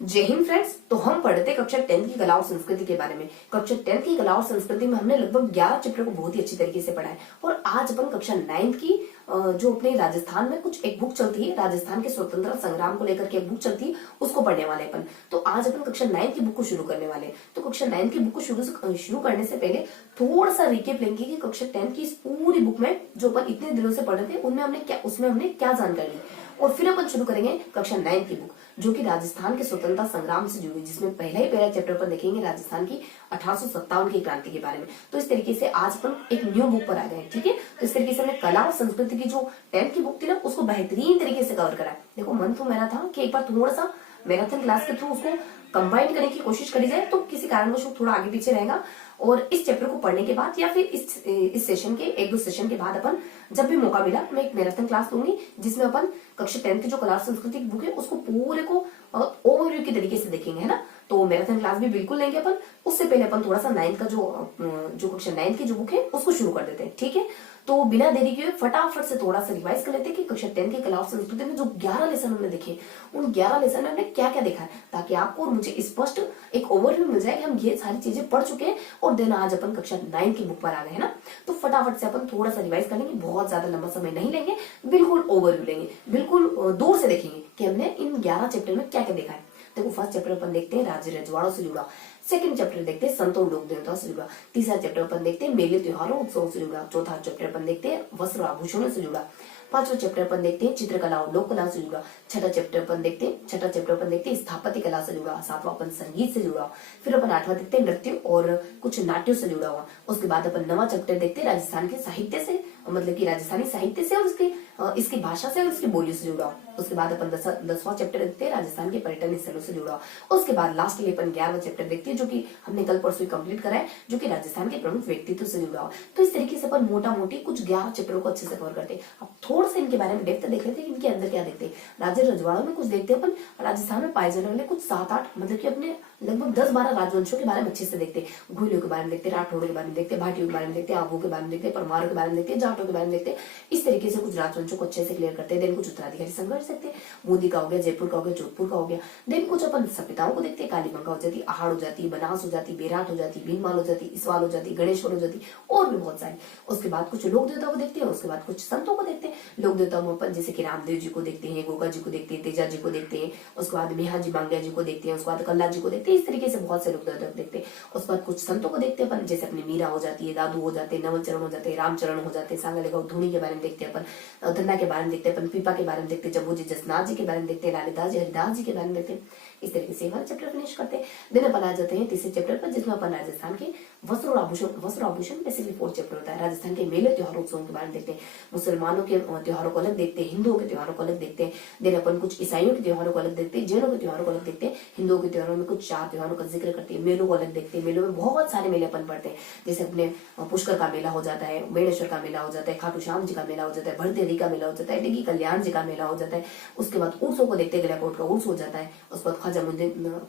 जय हिंद फ्रेंड्स। तो हम पढ़ते कक्षा 10 की कला और संस्कृति के बारे में। कक्षा 10 की कला और संस्कृति में हमने लगभग 11 चैप्टर को बहुत ही अच्छी तरीके से पढ़ा है। और आज अपन कक्षा 9 की जो अपने राजस्थान में कुछ एक बुक चलती है, राजस्थान के स्वतंत्रता संग्राम को लेकर के एक बुक चलती है, उसको पढ़ने वाले अपन। तो आज अपन कक्षा 9 की बुक को शुरू करने वाले हैं। तो कक्षा 9 की बुक को शुरू करने से पहले थोड़ा सा रिकेप लेंगे कि कक्षा 10 की इस पूरी बुक में जो अपन इतने दिनों से पढ़ रहे थे उसमें हमने क्या जानकारी ली। और फिर अपन शुरू करेंगे कक्षा 9 की बुक, जो कि राजस्थान के स्वतंत्रता संग्राम से जुड़ी, जिसमें पहला चैप्टर पर देखेंगे राजस्थान की 1857 की क्रांति के बारे में। तो इस तरीके से आज अपन एक न्यू बुक पर आ गए हैं, ठीक है। तो इस तरीके से हमने कला और संस्कृति की जो 10 की बुक थी ना, उसको बेहतरीन तरीके से कवर करा है। देखो, मन तो मेरा था कि एक बार थोड़ा सा मैराथन क्लास के थ्रू उसको कंबाइन करने की कोशिश करी जाए, तो किसी कारणवश थोड़ा आगे पीछे रहेगा। और इस चैप्टर को पढ़ने के बाद या फिर इस सेशन के एक दो सेशन के बाद अपन जब भी मौका मिला, मैं एक मैराथन क्लास लूंगी जिसमें अपन कक्षा 10 की जो कला और संस्कृति की बुक है उसको पूरे को ओवरव्यू के तरीके से देखेंगे, है ना। तो मैराथन क्लास भी बिल्कुल लेंगे अपन। उससे पहले अपन थोड़ा सा 9 का जो कक्षा 9 की जो बुक है उसको शुरू कर देते हैं, ठीक है। तो बिना देरी किए फटाफट से थोड़ा सा रिवाइज कर लेते हैं कि कक्षा 10 की कला और संस्कृति में जो 11 लेसन हमने देखे, उन 11 लेसन में हमने क्या क्या देखा है, ताकि आपको और मुझे स्पष्ट एक ओवरव्यू मिल जाए कि हम ये सारी चीजें पढ़ चुके हैं और देन आज अपन कक्षा 9 की बुक पर आ गए, है ना। तो फटाफट से अपन थोड़ा सा रिवाइज कर लेंगे, बहुत ज्यादा लंबा समय नहीं लेंगे, बिल्कुल ओवरव्यू लेंगे, बिल्कुल दूर से देखेंगे कि हमने इन 11 चैप्टर में क्या क्या देखा है। देखो, फर्स्ट चैप्टर अपन देखते हैं राज्य रजवाड़ों से जुड़ा, सेकंड चैप्टर देखते हैं संतों लोक देवताओं से जुड़ा, तीसरा चैप्टर अपन देखते हैं मेले त्योहारों उत्सवों से जुड़ा, चौथा चैप्टर अपन देखते हैं वस्त्र आभूषणों से जुड़ा, पांचवा चैप्टर अपन देखते हैं चित्रकला और लोक कला से जुड़ा, छठा चैप्टर अपन देखते हैं स्थापत्य कला से जुड़ा, सातवां अपन संगीत से जुड़ा, फिर अपन आठवां देखते हैं नृत्य और कुछ नाट्यों से जुड़ा हुआ। उसके बाद अपन नवा चैप्टर देखते हैं राजस्थान के साहित्य से, मतलब कि राजस्थानी साहित्य से और इसकी भाषा से और इसकी बोलियों से जुड़ा। उसके बाद अपन 10वां चैप्टर देखते हैं राजस्थान के पर्यटन स्थलों से जुड़ा। उसके बाद लास्ट में अपन 11वां चैप्टर देखते हैं, जो कि हमने कल परसों कंप्लीट करा है, जो कि राजस्थान के प्रमुख व्यक्तित्व से जुड़ा हो। तो इस तरीके से अपन मोटा मोटी कुछ 11 चैप्टरों को अच्छे से कवर करते हैं। अब थोड़ा सा इनके बारे में डेप्थ देख लेते हैं, इनके अंदर क्या देखते हैं। राज्य रजवाड़ों में कुछ देखते हैं अपन, राजस्थान में पाए जाने वाले कुछ 7-8 मतलब कि अपने लगभग 10-12 राजवंशों के बारे में अच्छे से देखते हैं। घुइलियों के बारे में देखते हैं, राठौड़ों के बारे में देखते हैं, भाटियों के बारे में देखते हैं, आबों के बारे में देखते हैं, परमारों के बारे में देखते हैं, जाटों के बारे में देखते हैं। इस तरीके से कुछ राजवंशों को अच्छे से क्लियर करते हैं। देन कुछ उत्तराधिकारी संघर्ष देखते हैं, बूंदी का हो गया, जयपुर का हो गया, जोधपुर का हो गया। देन कुछ अपन सभ्यताओं को देखते हैं, कालीबंगा हो जाती, आहड़ हो जाती, बनास हो जाती, बेराट हो जाती, भीनमाल हो जाती, इसवाल हो जाती, गणेश्वर हो जाती, और भी बहुत सारी। उसके बाद कुछ लोक देवताओं को देखते हैं, उसके बाद कुछ संतों को देखते हैं। लोक देवताओं में अपन जैसे कि रामदेव जी को देखते हैं, गोगा जी को देखते हैं, तेजा जी को देखते हैं, उसके बाद मेहा जी मांग्या जी को देखते हैं, उसके बाद कल्ला जी को देखते हैं। इस तरीके से बहुत से लोक देवताओं को देखते हैं। उसके बाद कुछ संतों को देखते हैं अपन, जैसे अपनी मीरा हो जाती है, दादू हो जाते हैं, नवलचरण हो जाते हैं, रामचरण हो जाते हैं, सांगलेगा धूनी के बारे में देखते हैं अपन, धन्ना के बारे में देखते हैं अपन, पीपा के बारे में देखते हैं, जम्बू जी जसनाथ जी के बारे में देखते हैं, लालिदास जी हरिदास जी के बारे में देखते हैं। इस तरीके से हर चैप्टर फिनिश करते हैं। दिन अपन आ जाते हैं तीसरे चैप्टर पर, जिसमें अपन राजस्थान के वस्त्र और आभूषण बेसिकली 4th चैप्टर होता है। राजस्थान के मेले त्योहारों उत्सवों के बारे में देखते हैं, मुसलमानों के त्योहारों को अलग देखते हैं, हिंदुओं के त्योहारों को अलग देखते हैं। दिन अपन कुछ ईसाइयों के त्योहारों को अलग देखते हैं, जैनों के त्योहारों को अलग देखते हैं, हिंदुओं के त्योहारों में कुछ 4 त्योहारों का जिक्र करते हैं, मेलों को अलग देखते हैं। मेलों में बहुत सारे मेले अपन पढ़ते हैं, जैसे अपने पुष्कर का मेला हो जाता है, बेणेश्वर का मेला हो जाता है, खाटू श्याम जी का मेला हो जाता है, भरदेवी का मेला हो जाता है, डिगी कल्याण जी का मेला हो जाता है। उसके बाद उर्सों को देखते हैं, गलियाकोट का उर्स हो जाता है। उसके बाद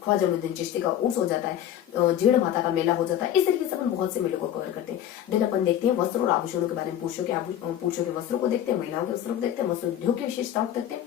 ख्वाजा मुद्दीन चिश्ती का उर्स हो जाता है, जीण माता का मेला हो जाता है। इस तरीके से अपन बहुत से मेलों को कवर करते हैं। देन अपन देखते हैं वस्त्र और आभूषणों के बारे में, पुरुषों के वस्त्रों को देखते हैं, महिलाओं के वस्त्रों को देखते हैं, वस्त्र उद्योग की विशेषताओं को देखते हैं।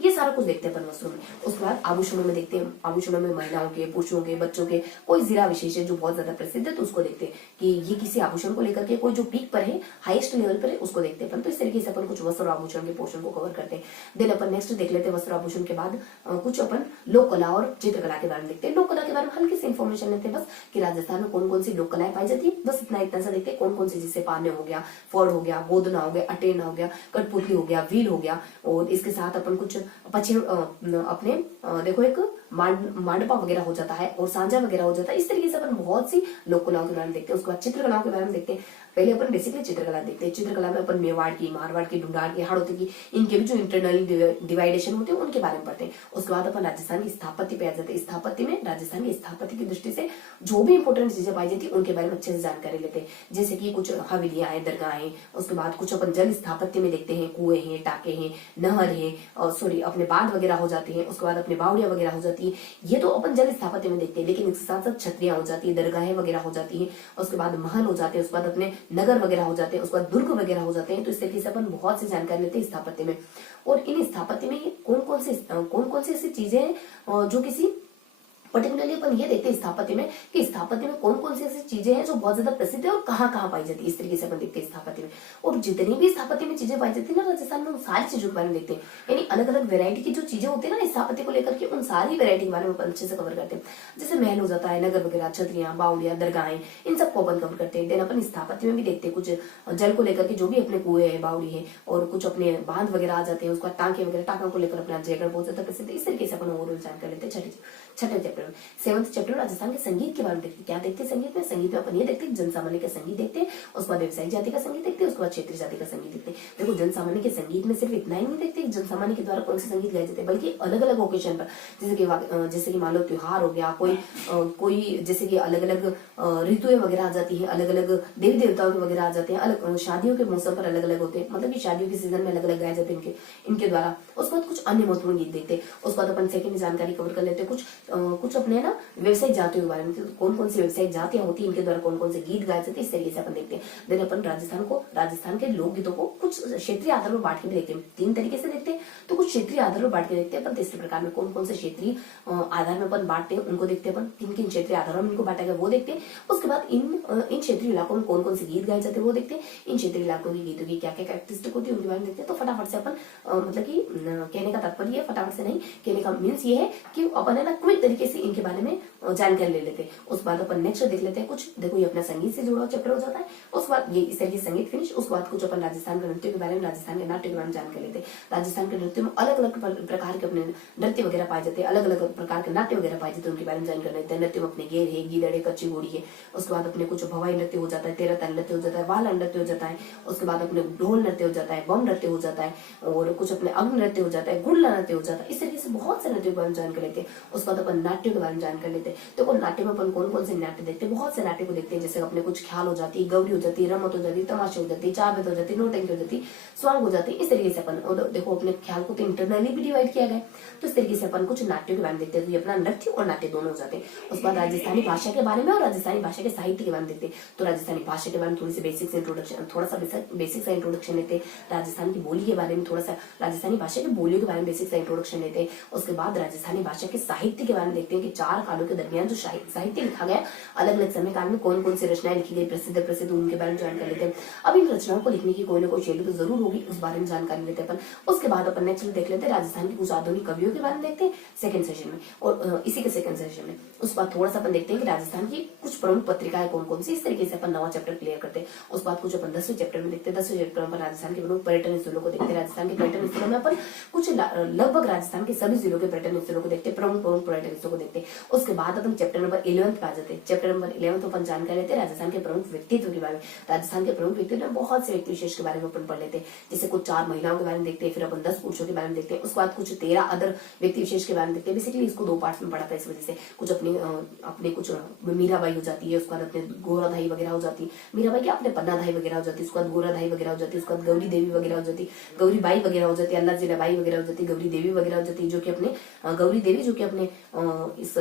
ये सारा कुछ देखते हैं अपन वस्त्रों में। उसके बाद आभूषणों में देखते हैं, आभूषणों में महिलाओं के, पुरुषों के, बच्चों के कोई जिला विशेष है जो बहुत ज्यादा प्रसिद्ध है, तो उसको देखते हैं कि ये किसी आभूषण को लेकर के कोई जो पीक पर है, हाईएस्ट लेवल पर है, उसको देखते हैं अपन। तो इस तरीके से अपन कुछ वस्त्र और आभूषण के पोर्शन को कवर करते हैं। देन अपन नेक्स्ट देख लेते हैं वस्त्र आभूषण के बाद कुछ अपन लोक कला और चित्रकला के बारे में देखते हैं। लोक कला के बारे में हल्की सी इन्फॉर्मेशन लेते हैं, बस कि राजस्थान में कौन कौन सी लोक कलाएं पाई जाती है, बस इतना सा देखते हैं। कौन कौन सी, जैसे पाने हो गया, फड़ हो गया, गोदना हो गया, अटेना हो गया, कठपुतली हो गया, व्हील हो गया, और इसके साथ अपन कुछ पश्चिम अपने देखो एक मांडपा वगैरह हो जाता है और सांझा वगैरह हो जाता है। इस तरीके से अपन बहुत सी लोक कलाओं के बारे में देखते हैं। उसके बाद चित्रकलाओं के बारे में देखते हैं। पहले अपन बेसिकली चित्रकला देखते हैं। चित्रकला में अपन मेवाड़ की, मारवाड़ की, ढूंढाड़ की, हाड़ौती की, इनके भी जो इंटरनल डिवाइडेशन होते हैं उनके बारे में पढ़ते हैं। उसके बाद अपन राजस्थान की स्थापत्य पे आ जाते हैं। स्थापत्य में राजस्थान की स्थापत्य की दृष्टि से जो भी इंपोर्टेंट चीजें पाई जाती है उनके बारे में अच्छे से जानकारी लेते हैं, जैसे कि कुछ हवेलियां हैं, दरगाह हैं। उसके बाद कुछ अपन जल स्थापत्य में देखते हैं, कुएं हैं, टाके हैं, नहर है, सॉरी अपने बांध वगैरह हो जाते हैं। उसके बाद अपने बावड़ियां वगैरह हो जाती है। ये तो अपन जल स्थापत्य में देखते हैं, लेकिन इसके साथ साथ छत्रियां हो जाती है, दरगाहें वगैरह हो जाती है। उसके बाद महल हो जाते हैं, उसके बाद अपने नगर वगैरह हो जाते हैं, उसके बाद दुर्ग वगैरह हो जाते हैं। तो इस तरीके से अपन बहुत सी जानकारी लेते हैं स्थापत्य में। और इन स्थापत्य में कौन कौन सी ऐसी चीजें हैं जो किसी पर्टिकुलरली अपन ये देखते हैं स्थापत्य में कि स्थापत्य में कौन कौन सी ऐसी चीजें हैं जो बहुत ज्यादा प्रसिद्ध है और कहाँ कहाँ पाई जाती है, इस तरीके से अपन देखते हैं स्थापत्य में। और जितनी भी स्थापत्य में चीजें पाई जाती है ना राजस्थान में, उन सारी चीजों के बारे में देखते हैं, यानी अलग अलग वेरायटी की जो चीजें होती है ना स्थापत्य को लेकर के, उन सारी वेरायटी के बारे में अपन अच्छे से कवर करते हैं। जैसे महल हो जाता है, नगर वगैरह, छतरियां, बावड़ियां, दरगाहें, इन सबको अपन कवर करते हैं। देन अपन स्थापत्य में भी देखते हैं कुछ जल को लेकर के जो भी अपने कुएं है, बावड़ी है, और कुछ अपने बांध वगैरह आ जाते हैं, उसका टांके वगैरह, टांकों को लेकर अपना जयगढ़ बहुत ज्यादा प्रसिद्ध है। इस तरीके से अपन ओवरऑल जानकारी लेते हैं छठे चैप्टर में। सेवंथ चैप्टर में राजस्थान के संगीत के बारे में देखते हैं। क्या देखते हैं संगीत में? संगीत में अपन ये देखते हैं जन सामान्य का संगीत देखते हैं, उसके बाद व्यवसायिक जाति का संगीत देखते हैं, उसके बाद क्षेत्रीय जाति का संगीत देखते हैं। देखो जन सामान्य के संगीत में सिर्फ इतना ही नहीं देखते जन सामान्य के द्वारा कौन से संगीत गाए जाते हैं, बल्कि अलग अलग ओकेजन पर, जैसे कि मान लो त्योहार हो गया, कोई जैसे कि अलग अलग ऋतुएं वगैरह आ जाती है, अलग अलग देवी देवताओं के वगैरह आ जाते हैं, अलग शादियों के मौसम पर अलग अलग होते हैं, मतलब कि शादियों के सीजन में अलग अलग गाए जाते हैं इनके द्वारा। उसके बाद कुछ अन्य महत्वपूर्ण गीत देखते हैं। उसके बाद अपन सेकंड जानकारी कवर कर लेते हैं कुछ अपने ना व्यवसायिक जातियों के बारे में, कौन कौन सी व्यवसायिक जातियां होती है, इनके द्वारा कौन कौन से गीत गाए जाते हैं, इस तरीके से अपन देखते हैं। देन अपन राजस्थान के लोकगीतों को कुछ क्षेत्रीय आधार पर बांट के भी देखते हैं। 3 तरीके से देखते हैं, तो कुछ क्षेत्रीय आधार पर बांट के देखते हैं अपन। तीसरे प्रकार में कौन कौन से क्षेत्रीय आधार में अपन बांटते हैं उनको देखते हैं अपन, किन किन क्षेत्रीय आधारों में इनको बांटा गया वो देखते हैं। उसके बाद इन क्षेत्रीय इलाकों में कौन कौन से गीत गाए जाते हैं वो देखते हैं। इन क्षेत्रीय इलाकों के गीतों की क्या क्या कैरेक्टरिस्टिक होती है उनके बारे में देखते हैं। तो फटाफट से अपन मतलब कि कहने का तात्पर्य फटाफट से नहीं, कहने का मीन्स ये है कि अपन है ना क्विक तरीके से इनके बारे में जानकारी ले लेते हैं। उसके बाद अपन नेक्स्ट देख लेते हैं कुछ, देखो ये अपना संगीत से जुड़ा चैप्टर हो जाता है। उसके बाद ये इस तरीके से संगीत फिनिश। उसके बाद कुछ अपन राजस्थान के नृत्य के बारे में, राजस्थान के नाट्य के बारे में जानकारी लेते हैं। राजस्थान के नृत्य में अलग अलग प्रकार के अपने नृत्य वगैरह पाए जाते हैं, अलग अलग प्रकार के नाट्य वगैरह पाए जाते हैं, उनके बारे में जानकारी लेते हैं। नृत्य में अपने गेर है, गीदड़ है, कच्ची घोड़ी है। उसके बाद अपने कुछ भवाई नृत्य हो जाता है, तेरह ताल नृत्य हो जाता है, वाला नृत्य हो जाता है। उसके बाद अपने ढोल नृत्य हो जाता है, बम नृत्य हो जाता है, और कुछ अपने अंग नृत्य हो जाता है, गुड़ला नृत्य हो जाता है। इस तरीके से बहुत से नृत्यों के बारे में जानकारी लेते हैं। उसके बाद अपन नाट्यों के बारे में जानकारी लेते हैं। तो नाट्य में अपन कौन कौन से नाट्य देखते हैं, बहुत से नाट्य को देखते हैं। जैसे अपने कुछ ख्याल हो जाती है, गौरी हो जाती है, रमत हो जाती है, तमाशे हो जाती है, चाबत हो जाती है, नौटंकी हो जाती है, स्वांग हो जाती है। इस तरीके से अपन देखो अपने ख्याल को तो इंटरनली भी डिवाइड किया गया है, तो इस तरीके से अपन कुछ नाट्यों के बारे में देखते हैं। तो ये अपना नृत्य और नाट्य दोनों हो जाते हैं। उसके बाद राजस्थानी भाषा के बारे में और राजस्थानी भाषा के साहित्य के बारे में देखते हैं। तो राजस्थानी भाषा के बारे में थोड़ा सा बेसिक सा इंट्रोडक्शन लेते हैं। राजस्थान की बोली के बारे में थोड़ा सा, राजस्थानी भाषा की बोलियों के बारे में बेसिक सा इंट्रोडक्शन लेते हैं। उसके बाद राजस्थानी भाषा के साहित्य के बारे में देखते हैं कि 4 कालों के दरमियान जो साहित्य लिखा गया, अलग अलग समय काल में कौन कौन सी रचनाएं लिखी गई, प्रसिद्ध उनके बारे में जानकारी लेते हैं। अब इन रचनाओं को लिखने की कोई ना कोई शैली तो जरूर होगी, उस बारे में जानकारी लेते हैं अपन। उसके बाद अपन नेक्स्ट देख लेते हैं राजस्थान के कुछ आधुनिक कवियों के बारे में देखते हैं सेकंड सेशन में, और इसी के सेकंड सेशन में उसके बाद थोड़ा सा अपन देखते हैं कि राजस्थान की कुछ प्रमुख पत्रिकाएं कौन कौन सी। इस तरीके से अपन नवा चैप्टर क्लियर करते हैं। उसके बाद कुछ अपन 10वें चैप्टर में देखते हैं। 10वें चैप्टर में राजस्थान के प्रमुख पर्यटन स्थलों को देखते हैं। राजस्थान के पर्यटन स्थलों में अपन कुछ लगभग राजस्थान के सभी जिलों के पर्यटन स्थलों को देखते हैं, प्रमुख पर्यटन स्थलों को देखते हैं। उसके बाद अपन चैप्टर नंबर 11 पे आ जाते हैं। चैप्टर नंबर 11 अपन जानकारी लेते हैं राजस्थान के प्रमुख व्यक्तित्व के बारे में। राजस्थान के प्रमुख व्यक्तित्व में बहुत से व्यक्ति विशेष के बारे में अपन पढ़ लेते हैं। जैसे कुछ 4 महिलाओं के बारे में देखते हैं, फिर अपन 10 पुरुषों के बारे में देखते हैं। उसके बाद कुछ 13 अदर व्यक्ति विशेष के बारे में देखते हैं। बेसिकली इसको 2 पार्ट्स में पढ़ा था, इस वजह से कुछ अपने कुछ मीराबाई हो जाती है, उसके बाद अपने गोराधाई वगैरह हो जाती है, मीराबाई की अपने पन्नाधाई वगैरह हो जाती है, उसके बाद गोराधाई वगैरह हो जाती है, उसके बाद गौरी देवी वगैरह हो जाती है, गौरी बाई वगैरह हो जाती है, अल्लाह जिला बाई वगैरह हो जाती है, गौरी देवी वगैरह हो जाती है, जो कि अपने गौरी देवी जो कि अपने इस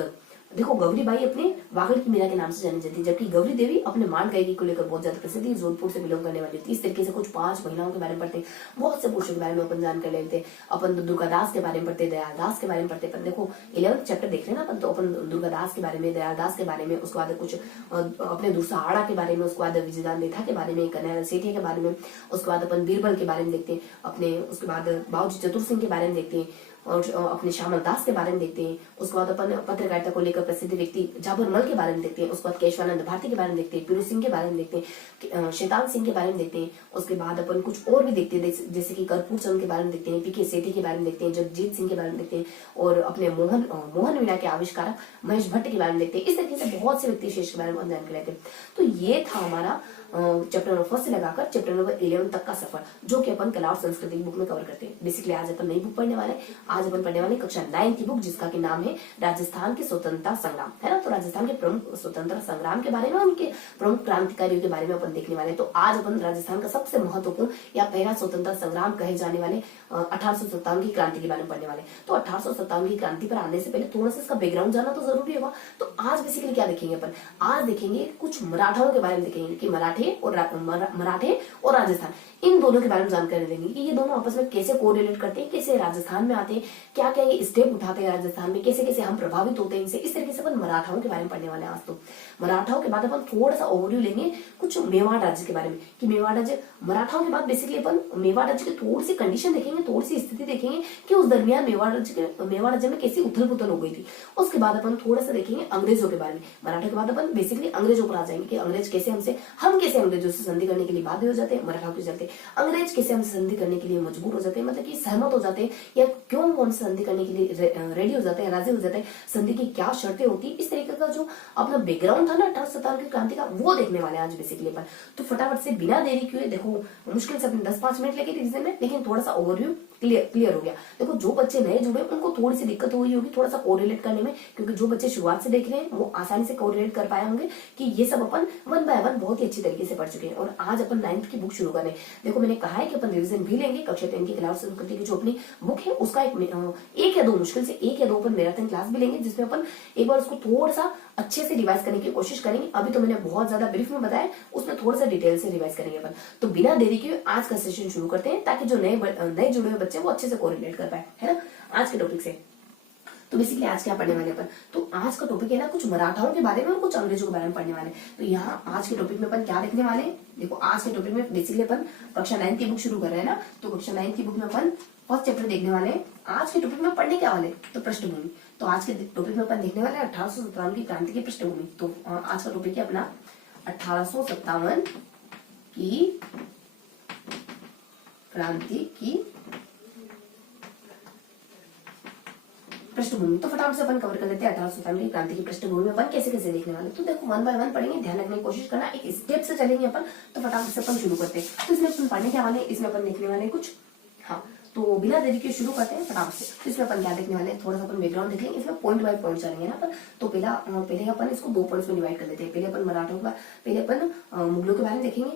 देखो गौरी बाई अपने वागड़ की मीरा के नाम से जानी जाती है, जबकि गौरी देवी अपने मान गायकी को लेकर बहुत ज्यादा प्रसिद्ध है, जोधपुर से बिलोंग करने वाली थी। इस तरीके से कुछ 5 महिलाओं के बारे में पढ़ते हैं, बहुत से पुरुषों के बारे में अपन जानकारी लेते हैं। अपन दुर्गादास के बारे में पढ़ते, दयालदास के बारे में पढ़ते। अपन देखो 11th चैप्टर देख रहे हैं ना अपन, तो अपन दुर्गादास के बारे में, दयालदास के बारे में, उसके बाद कुछ अपने दुर्साहाड़ा के बारे में, उसके बाद विजयदान देथा के बारे में, कन्हैया सेठिया के बारे में, उसके बाद अपन बीरबल के बारे में देखते हैं अपने, उसके बाद बाबूजी चतुर सिंह के बारे में देखते हैं, और अपने श्यामल दास के बारे में देखते हैं। उसके बाद अपन पत्रकारिता को लेकर प्रसिद्ध व्यक्ति झाबरमल के बारे में देखते हैं। उसके बाद केशवानंद भारती के बारे में देखते हैं, पीरू सिंह के बारे में देखते हैं, शैतान सिंह के बारे में देखते हैं। उसके बाद अपन कुछ और भी देखते हैं, जैसे कि कर्पूर चंद के बारे में देखते हैं, पीके सेठी के बारे में देखते हैं, जगजीत सिंह के बारे में देखते हैं, और अपने मोहन वीणा के आविष्कारक महेश भट्ट के बारे में देखते हैं। इस तरीके से बहुत से व्यक्ति विशेष के बारे में जानकारी लेते हैं। तो ये था हमारा चैप्टर नंबर 1 से लगाकर चैप्टर नंबर 11 तक का सफर, जो कि अपन कला और संस्कृति की बुक में कवर करते हैं। बेसिकली आज अपन नई बुक पढ़ने वाले, आज अपन पढ़ने वाले कक्षा 9 की बुक, जिसका की नाम है राजस्थान के स्वतंत्रता संग्राम, है ना। तो राजस्थान के प्रमुख स्वतंत्रता संग्राम के बारे में, उनके प्रमुख क्रांतिकारियों के बारे में अपन देखने वाले। तो आज अपन राजस्थान का सबसे महत्वपूर्ण या पहला स्वतंत्रता संग्राम कहे जाने वाले 1857 की क्रांति के बारे में पढ़ने वाले। तो 1857 की क्रांति पर आने से पहले थोड़ा सा इसका बैकग्राउंड जानना तो जरूरी होगा। तो आज बेसिकली क्या देखेंगे अपन, आज देखेंगे कुछ मराठाओं के बारे में, देखेंगे कि मराठे मराठे और राजस्थान, इन दोनों के बारे में जानकारी देंगे कि ये दोनों आपस में कैसे कोरिलेट करते हैं, कैसे राजस्थान में आते हैं, क्या क्या ये स्टेप उठाते हैं राजस्थान में, कैसे कैसे हम प्रभावित होते हैं इनसे। इस तरीके से अपन मराठाओं के बारे में पढ़ने वाले हैं आज। तो मराठाओं के बाद अपन थोड़ा सा ओवरव्यू लेंगे कुछ मेवाड़ राज्य के बारे में, कि मेवाड़ राज्य, मराठाओं के बाद बेसिकली अपन मेवाड़ राज्य की थोड़ी सी कंडीशन देखेंगे, थोड़ी सी स्थिति देखेंगे कि उस दरमियान मेवाड़ राज्य में कैसी उथल पुथल हो गई थी। उसके बाद अपन थोड़ा सा देखेंगे अंग्रेजों के बारे में। मराठा के बाद अपन बेसिकली अंग्रेजों पर आ जाएंगे कि अंग्रेज कैसे हम कैसे अंग्रेजों से संधि करने के लिए बाध्य हो जाते हैं, मराठा के चलते अंग्रेज कैसे हमसे संधि करने के लिए मजबूर हो जाते हैं, मतलब कि सहमत हो जाते हैं, या क्यों कौन से संधि करने के लिए रेडी हो जाते हैं, राजी हो जाते हैं, संधि की क्या शर्तें होती है। इस तरीके का जो अपना बैकग्राउंड था ना 1857 की क्रांति का, वो देखने वाले आज बेसिकली अपन। तो फटाफट से बिना देरी किए, देखो मुश्किल से अपने 10-5 मिनट लगे रिवीजन में, लेकिन थोड़ा सा ओवरव्यू क्लियर हो गया। देखो जो बच्चे नए जुड़े उनको थोड़ी सी दिक्कत हुई होगी थोड़ा सा कोरिलेट करने में, क्योंकि जो बच्चे शुरुआत से देख रहे हैं वो आसानी से कोरिलेट कर पाए होंगे कि ये सब अपन 1 बाय 1 बहुत ही अच्छी तरीके से पढ़ चुके हैं। और आज अपन 9th की बुक शुरू करें। देखो मैंने कहा है कि अपन रिवीजन भी लेंगे। कक्षा 10 की कला और संस्कृति की जो अपनी बुक है उसका एक या दो, मुश्किल से 1 या 2 अपन मैराथन क्लास भी लेंगे, जिसमें अपन एक बार उसको थोड़ा सा अच्छे से रिवाइज करने की कोशिश करेंगे। अभी तो मैंने बहुत ज्यादा ब्रीफ में बताया, उसमें थोड़ा सा डिटेल से रिवाइज करेंगे अपन। तो बिना देरी के आज का सेशन शुरू करते हैं, ताकि जो नए जुड़े हुए बच्चे वो अच्छे से कोरिलेट कर पाए, है ना, आज के टॉपिक से। तो बेसिकली आज क्या पढ़ने वाले अपन, तो आज का टॉपिक है ना कुछ मराठाओं के बारे में और कुछ अंग्रेजों के बारे में पढ़ने वाले। तो यहाँ आज के टॉपिक में अपन क्या देखने वाले हैं, देखो आज के टॉपिक में बेसिकली अपन कक्षा 9 की बुक शुरू कर रहे हैं ना, तो कक्षा 9 की बुक में अपन फर्स्ट चैप्टर देखने वाले हैं। आज के टॉपिक में पढ़ने क्या वाले, तो पृष्ठभूमि। तो आज के टॉपिक में अपन देखने वाले हैं 1857 की क्रांति की पृष्ठभूमि। तो आज का टॉपिक है अपना 1857 की क्रांति की पृष्ठभूमि। तो फटाफट से अपन कवर कर लेते हैं 1857 की क्रांति की पृष्ठभूमि में अपन कैसे कैसे देखने वाले। तो देखो 1 बाय 1 पढ़ेंगे, ध्यान रखने की कोशिश करना, एक स्टेप से चलेंगे अपन। तो फटाफट से अपन शुरू करते हैं। तो इसमें अपन पढ़ने क्या वाले, इसमें अपन देखने वाले कुछ, हाँ, तो बिना देरी के शुरू करते हैं फटाफट से। तो इसमें अपन क्या देखने वाले हैं, थोड़ा सा अपन बैकग्राउंड देख लेंगे, इसमें पॉइंट बाय पॉइंट चलेंगे ना अपन। तो पहले अपन इसको 2 पॉइंट्स में डिवाइड कर लेते हैं। पहले अपन मुगलों के बारे में देखेंगे,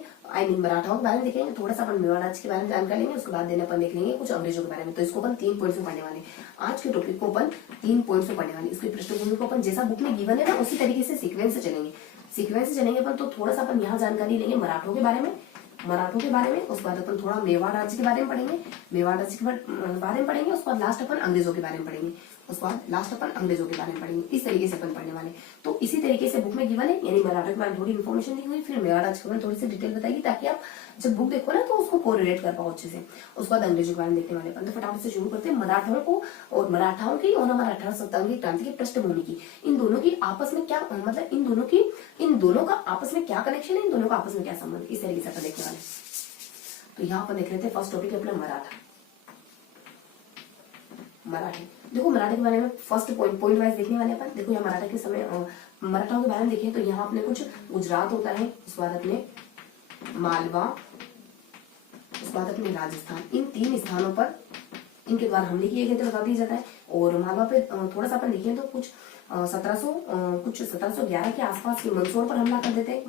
मराठाओं के बारे में देखेंगे, थोड़ा सा अपन मेवाड़ राज्य के बारे में जानकारी लेंगे, उसके बाद अपन देख लेंगे कुछ अंग्रेजों के बारे में। तो इसको अपन 3 पॉइंट्स में पढ़ने वाले। आज के टॉपिक को अपन 3 पॉइंट्स में पढ़ने वाले। इसकी पृष्ठभूमि को अपन जैसा बुक में गिवन है ना उसी तरीके से सीक्वेंस से चलेंगे अपन। तो थोड़ा सा अपन यहाँ जानकारी लेंगे मराठों के बारे में, उसके बाद अपन थोड़ा मेवाड़ राज्य के बारे में पढ़ेंगे, उसके बाद लास्ट अपन अंग्रेजों के बारे में पढ़ेंगे, इस तरीके से अपन पढ़ने वाले। तो इसी तरीके से बुक में गिवन है, यानी मराठा के बारे में थोड़ी इन्फॉर्मेशन दी हुई, फिर मेवाड़ राज्य के बारे में थोड़ी सी डिटेल बताएगी, ताकि आप जब बुक देखो ना तो उसको कोरिलेट कर पाओ अच्छे से। उसके बाद अंग्रेजों के बारे में देखने वाले अपन। तो फटाफट से शुरू करते हैं मराठाओं की और हमारे 1857 की क्रांति की पृष्ठभूमि की। इन दोनों की आपस में क्या, मतलब इन दोनों का आपस में क्या कनेक्शन है, इन दोनों का आपस में क्या संबंध, इस तरीके से अपन देखने वाले। तो यहाँ पर देख लेते हैं फर्स्ट टॉपिक है अपना मराठी। देखो मराठा के बारे में फर्स्ट पॉइंट वाइज देखने वाले अपन। देखो यहाँ मराठा के समय मराठाओं के बारे में देखें तो यहाँ अपने कुछ गुजरात होता है, उसके बाद अपने मालवा, उसके बाद अपने राजस्थान, इन 3 स्थानों पर इनके द्वारा हमले किए गए थे बता दिया जाता है। और मालवा पे थोड़ा सा अपन देखें तो कुछ 1711 के आसपास ये मंदसौर पर हमला कर देते हैं,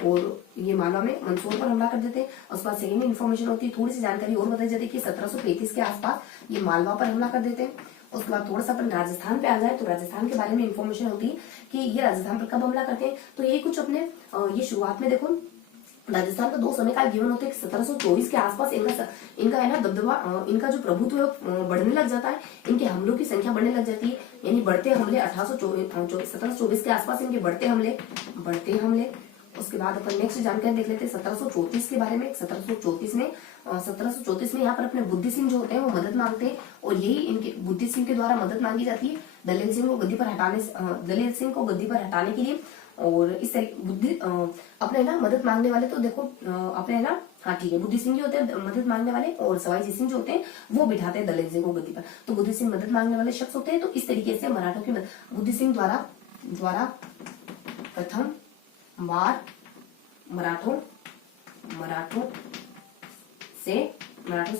और ये मालवा में मंदसौर पर हमला कर देते हैं। उसके बाद सेकेंड इन्फॉर्मेशन होती है, थोड़ी सी जानकारी और बताई जाती है कि 1735 के आसपास ये मालवा पर हमला कर देते हैं। उसके बाद थोड़ा सा अपन राजस्थान पे आ जाए तो राजस्थान के बारे में इन्फॉर्मेशन होती है कि ये राजस्थान पर कब हमला करते हैं। तो ये कुछ अपने ये शुरुआत में देखो राजस्थान का 2 समय काल जीवन होते हैं। 1724 के आसपास इनका है ना दबदबा, इनका जो प्रभुत्व बढ़ने लग जाता है, इनके हमलों की संख्या बढ़ने लग जाती है, यानी बढ़ते हमले 1724 के आसपास इनके बढ़ते हमले। उसके बाद अपन नेक्स्ट जानकारी देख लेते हैं 1734 के बारे में। 1734 में यहाँ पर अपने बुद्धि सिंह जो होते हैं वो मदद मांगते हैं, और यही इनके बुद्धि सिंह के द्वारा मदद मांगी जाती है दलेल सिंह को गद्दी पर हटाने के लिए। और इस तरीके अपने ना मदद मांगने वाले, तो देखो अपने ना, हाँ ठीक है, बुद्धि सिंह जो होते हैं मदद मांगने वाले, और सवाई जी सिंह जो होते हैं वो बिठाते हैं दलेल सिंह को गद्दी पर। तो बुद्धि सिंह मदद मांगने वाले शख्स होते हैं। तो इस तरीके से मराठों की बुद्धि सिंह द्वारा प्रथम बार मराठों से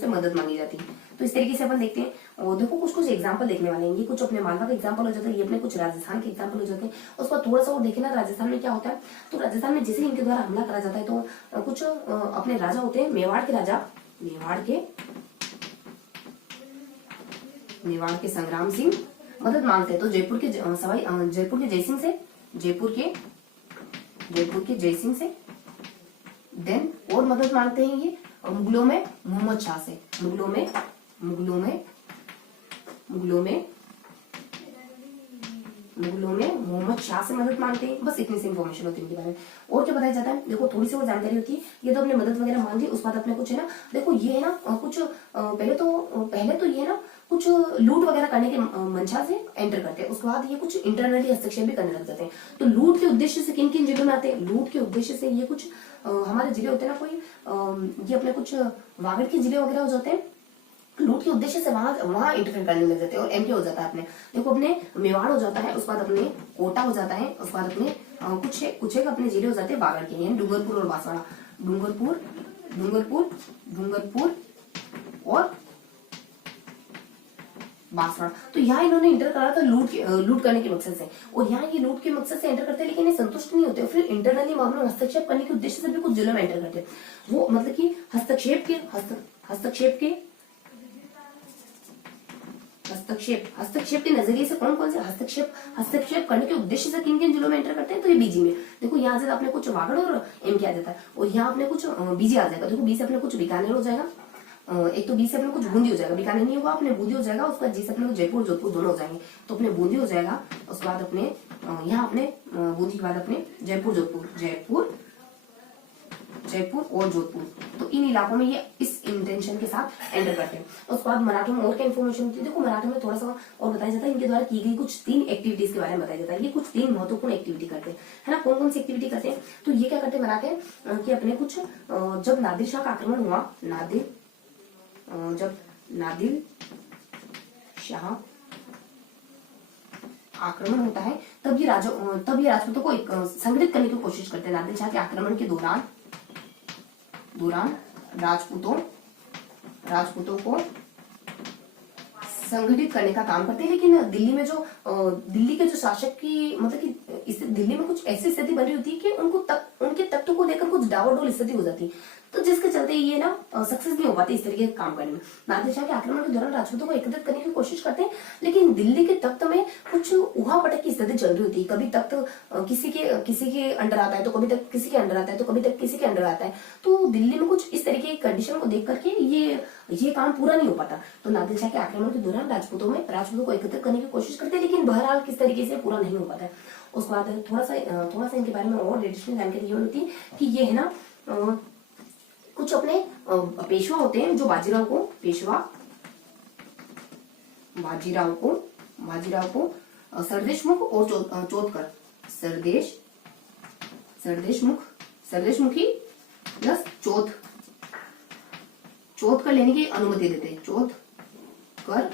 मदद मांगी जाती है। तो इस तरीके से अपन देखते हैं। और देखो कुछ एग्जांपल देखने वाले हैं, ये कुछ अपने मालवा के एग्जांपल हो जाते हैं, ये अपने कुछ राजस्थान के एग्जांपल हो जाते हैं। उसके बाद थोड़ा सा और देखे ना राजस्थान में क्या होता है। तो राजस्थान में जैसे इनके द्वारा हमला करा जाता है तो कुछ अपने राजा होते हैं, मेवाड़ के संग्राम सिंह मदद मांगते हैं। तो जयपुर के जयसिंह से देन और मदद मांगते हैं ये मुगलों में मोहम्मद शाह से, मुगलों में मोहम्मद शाह से मदद मांगते हैं। बस इतनी सी इन्फॉर्मेशन होती है इनके बारे में। और क्या बताया जाता है, देखो थोड़ी सी और जानकारी होती है। ये तो अपने मदद वगैरह मांगी, उस बाद अपने कुछ है ना, देखो ये है ना कुछ पहले तो ये है ना कुछ लूट वगैरह करने के मंशा से एंटर करते हैं। उसके बाद ये कुछ इंटरनली हस्तक्षेप भी करने लग जाते हैं। तो लूट के उद्देश्य से किन किन जिलों में आते हैं, लूट के उद्देश्य से ये कुछ हमारे जिले होते हैं ना, कोई ये अपने कुछ वागड़ के जिले वगैरह हो जाते हैं, लूट के उद्देश्य से वहां इंटरफेयर करने लग जाते हैं। और एमपी हो जाता है अपने, देखो अपने मेवाड़ हो जाता है, उसके बाद अपने कोटा हो जाता है, उसके बाद अपने कुछ एक अपने जिले हो जाते हैं वागड़ के, यानी डूंगरपुर और बांसवाड़ा, डूंगरपुर और बांसवाड़ा। तो यहाँ इन्होंने इंटर करा था लूट करने के मकसद से। और यहाँ ये लूट के मकसद से एंटर करते हैं, लेकिन ये संतुष्ट नहीं होते, फिर इंटरनली मामलों में हस्तक्षेप करने के उद्देश्य से भी कुछ जिलों में एंटर करते हैं। वो मतलब कि हस्तक्षेप के नजरिए से कौन कौन से हस्तक्षेप करने के उद्देश्य से किन किन जिलों में एंटर करते हैं। तो ये बीजी में, देखो यहाँ से आपने कुछ वागड़ और एम आ जाता है, और यहाँ अपने कुछ बीजी आ जाएगा। देखो बी से अपने कुछ बीकानेर हो जाएगा, एक तो बी से अपने कुछ बूंदी हो जाएगा, बीकानेर नहीं होगा, अपने बूंदी हो जाएगा। उसके बाद जी से अपने जयपुर जोधपुर दोनों हो जाएंगे, तो अपने बूंदी हो जाएगा। उसके बाद अपने यहाँ अपने बूंदी के बाद अपने जयपुर और जोधपुर। तो इन इलाकों में ये इस इंटेंशन के साथ एंटर करते हैं। उसके बाद मराठों में और क्या इन्फॉर्मेशन होती है, देखो मराठों में थोड़ा सा और बताया जाता है, इनके द्वारा की गई कुछ 3 एक्टिविटीज के बारे में बताया जाता है। ये कुछ 3 महत्वपूर्ण एक्टिविटी करते हैं, है ना। कौन कौन सी एक्टिविटी करते हैं, तो ये क्या करते हैं मराठे कि अपने कुछ जब नादिर शाह का आक्रमण हुआ, जब नादिर शाह आक्रमण होता है, तब ये राजपूतों को संगठित करने की कोशिश करते हैं। नादिर शाह के आक्रमण के दौरान राजपूतों को संगठित करने का काम करते हैं। लेकिन दिल्ली के जो शासक की मतलब कि इस दिल्ली में कुछ ऐसी स्थिति बन रही होती है कि उनके तख्तों को लेकर कुछ डावाडोल स्थिति हो जाती है, तो जिसके चलते ये ना सक्सेस नहीं हो पाती इस तरीके के काम करने में। नादिर शाह के आक्रमण के दौरान राजपूतों को एकत्रित करने की कोशिश करते हैं, लेकिन दिल्ली के तख्त में कुछ उहापटक की स्थिति चल रही होती है। कभी तख्त किसी के अंडर आता है, तो कभी तक किसी के अंडर आता है, तो कभी तक किसी के अंडर आता है। तो दिल्ली में कुछ इस तरीके की कंडीशन को देख करके ये काम पूरा नहीं हो पाता। तो नादिर शाह के आक्रमण के दौरान राजपूतों को एकत्रित करने की कोशिश करते हैं, लेकिन बहरहाल किस तरीके से पूरा नहीं हो पाता है। उसके बाद थोड़ा सा इनके बारे में और एडिशनल जानकारी ये होती है कि ये है ना कुछ अपने पेशवा होते हैं जो बाजीराव को सरदेशमुख और चौथकर सरदेशमुखी प्लस चौथकर लेने की अनुमति देते हैं, चौथकर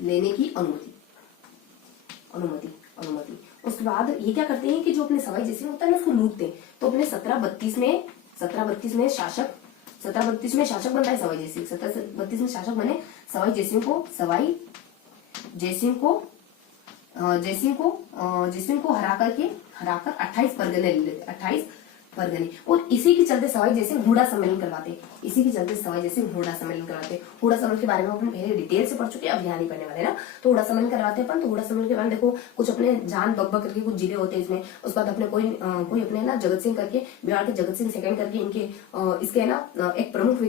लेने की अनुमति। उसके बाद ये क्या करते हैं कि जो अपने सवाई जैसी होता है ना उसको लूटते हैं। तो अपने 1732 में शासक बनता है सवाई जयसिंह। 1732 में शासक बने सवाई जयसिंह को हराकर 28 परगने ले लेते, 28 परगने। और इसी के चलते सवाई जयसिंह हुड़ा सम्मेलन करवाते। हुड़ा सम्मेलन के बारे में अपन पहले डिटेल से पढ़ चुके हैं, अब यहाँ नहीं पढ़ने वाले ना। तो हुड़ा सम्मेलन करवाते हैं अपन। तो हुड़ा सम्मेलन के बारे में देखो कुछ अपने जान बकबक करके कुछ जिले होते हैं इसमें। उसके बाद अपने कोई अपने ना जगत सिंह करके, बिहार के जगत सिंह सेकंड करके इनके इसके ना एक प्रमुख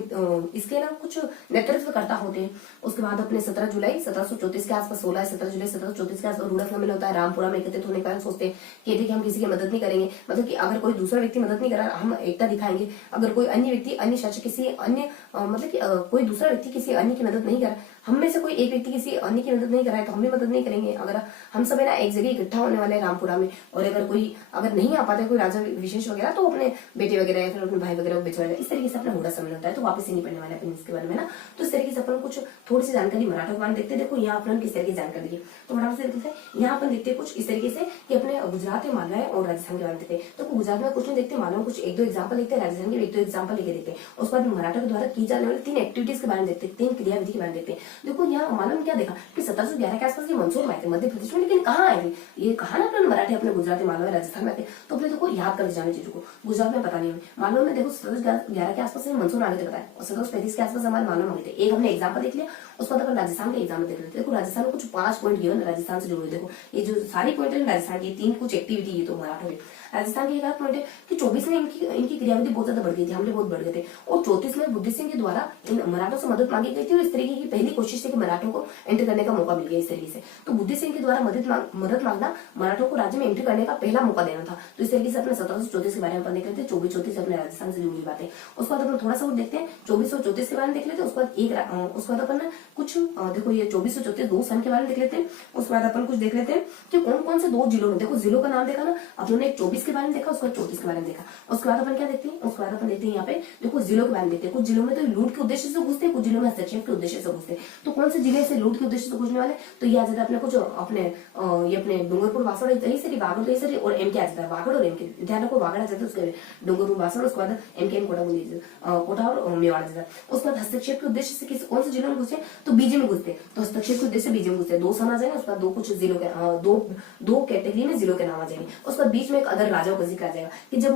इसके ना कुछ नेतृत्व करता होते हैं। उसके बाद अपने 17 जुलाई 1734 के आसपास 17 जुलाई 1734 के आसपास हुड़ा सम्मेलन होता है। रामपुरा में एकत्रित होने के कारण सोचते हैं कि देखिए हम किसी की मदद नहीं करेंगे, मतलब कि अगर कोई दूसरा व्यक्ति मदद नहीं कर रहा हम एकता दिखाएंगे। अगर कोई अन्य व्यक्ति अन्य शासक किसी अन्य मतलब कि कोई दूसरा व्यक्ति किसी अन्य की मदद नहीं कर, हम में से कोई एक व्यक्ति किसी अन्य की मदद नहीं कर रहा है तो हम भी मदद नहीं करेंगे। अगर हम सब है ना एक जगह इकट्ठा होने वाले हैं रामपुरा में, और अगर नहीं आ पाता है कोई राजा विशेष वगैरह, तो अपने बेटे वगैरह या फिर अपने भाई वगैरह को भिजवाएगा। इस तरीके से अपना हुड़ा सम्मेलन होता है। तो वापस ही नहीं पढ़ने वाले अपन इसके बारे में ना। तो इस तरीके से अपन कुछ थोड़ी सी जानकारी मराठा के बारे में देखते हैं। देखो यहाँ अपन किस तरीके की जानकारी दी, तो फटाफट से देखते हैं। यहाँ अपन देखते हैं कुछ इस तरीके से कि अपने गुजरात है, मालवा है और राजस्थान के बारे में देखते हैं। तो गुजरात में कुछ नहीं देखते, मालवा में कुछ 1-2 एग्जाम्पल देखते हैं, राजस्थान के 1-2 एग्जाम्पल लेके देखते हैं। उसके बाद मराठा के द्वारा की जाने वाली 3 एक्टिविटीज के बारे में देखते हैं, 3 क्रियाविधि के बारे में देखते हैं। देखो यहाँ मालूम क्या देखा कि 1711 के आसपास ये मंसूर में आए थे मध्य प्रदेश में, लेकिन कहाँ आए थे, ये कहा ना अपने मराठी अपने गुजराती मालवा राजस्थान में आते। तो अपने देखो याद कर जाने चीजों को, गुजरात में पता नहीं है, मालूम में देखो 1711 के आसपास मंसूर आगे थे बताया, और 1735 के आसपास हमारे मालूम आगे थे। एक हमने एग्जाम्पल देख लिया, उसके बाद अपन राजस्थान के एग्जाम में देख लेते। देखो राजस्थान में कुछ 5 पॉइंट गिवन राजस्थान से जुड़े। देखो ये जो सारी पॉइंट है राजस्थान की, 3 कुछ एक्टिविटी ये तो मराठों की। राजस्थान की एक पॉइंट है कि 24 में इनकी क्रियाविधि बहुत ज्यादा बढ़ गई थी, हमले बहुत बढ़ गए थे, और 34 में बुद्धि सिंह के द्वारा इन मराठों से मदद मांगी गई थी, और इस तरीके की पहली कोशिश थी कि मराठों को एंट्री करने का मौका मिल गया इस तरीके से। तो बुद्धि सिंह के द्वारा मदद मांगना मराठों को राज्य में एंट्री करने का पहला मौका देना था। तो इस तरीके से अपने 1734 के बारे में पढ़ने के लिए 24-34 अपने राजस्थान से जुड़ी बातें। उसके बाद अपन थोड़ा सा और देखते हैं 2434 के बारे में देख लेते हैं। उसके बाद अपन कुछ देखो ये 2434 2 सन के बारे में देख लेते हैं। उसके बाद अपन कुछ देख लेते हैं कि कौन कौन से 2 जिलों में, देखो जिलों का नाम देखा ना अपनों ने, एक 24 के बारे में देखा, उसके बाद 34 के बारे में देखा। उसके बाद अपन क्या देखते हैं, उसके बाद अपन देखते हैं यहाँ पे देखो जिलों के बारे में देखते हैं। कुछ जिलों में तो लूट के उद्देश्य से घुसते हैं, कुछ जिलों में हस्तक्षेप के उद्देश्य से घुसते हैं। तो कौन से जिले से लूट के उद्देश्य से घुसने वाले, तो ये आ जाता है अपने कुछ अपने ये अपने डूंगरपुर वासड़ यही से वागड़ तो यही और एमके आ जाता है, वागड़ और एमके, ध्यान रखो वागड़ आ जाता है उसके डूंगरपुर वासड़, उसके बाद एमके कोटा और मेवाड़ आ जाता है। उसके बाद हस्तक्षेप के उद्देश्य से किस कौन से जिलों में घुसते, तो बीजे में घुसते, तो हस्तक्षेप के उद्देश्य बीजे में घुसते, 2 सन आ जाएंगे। उसके बाद 2 कुछ जिलों के दो कैटेगरी में जिलों के नाम आ जाएंगे। उसके बाद बीच में एक अदर राजाओं का जिक्र आ जाएगा कि जब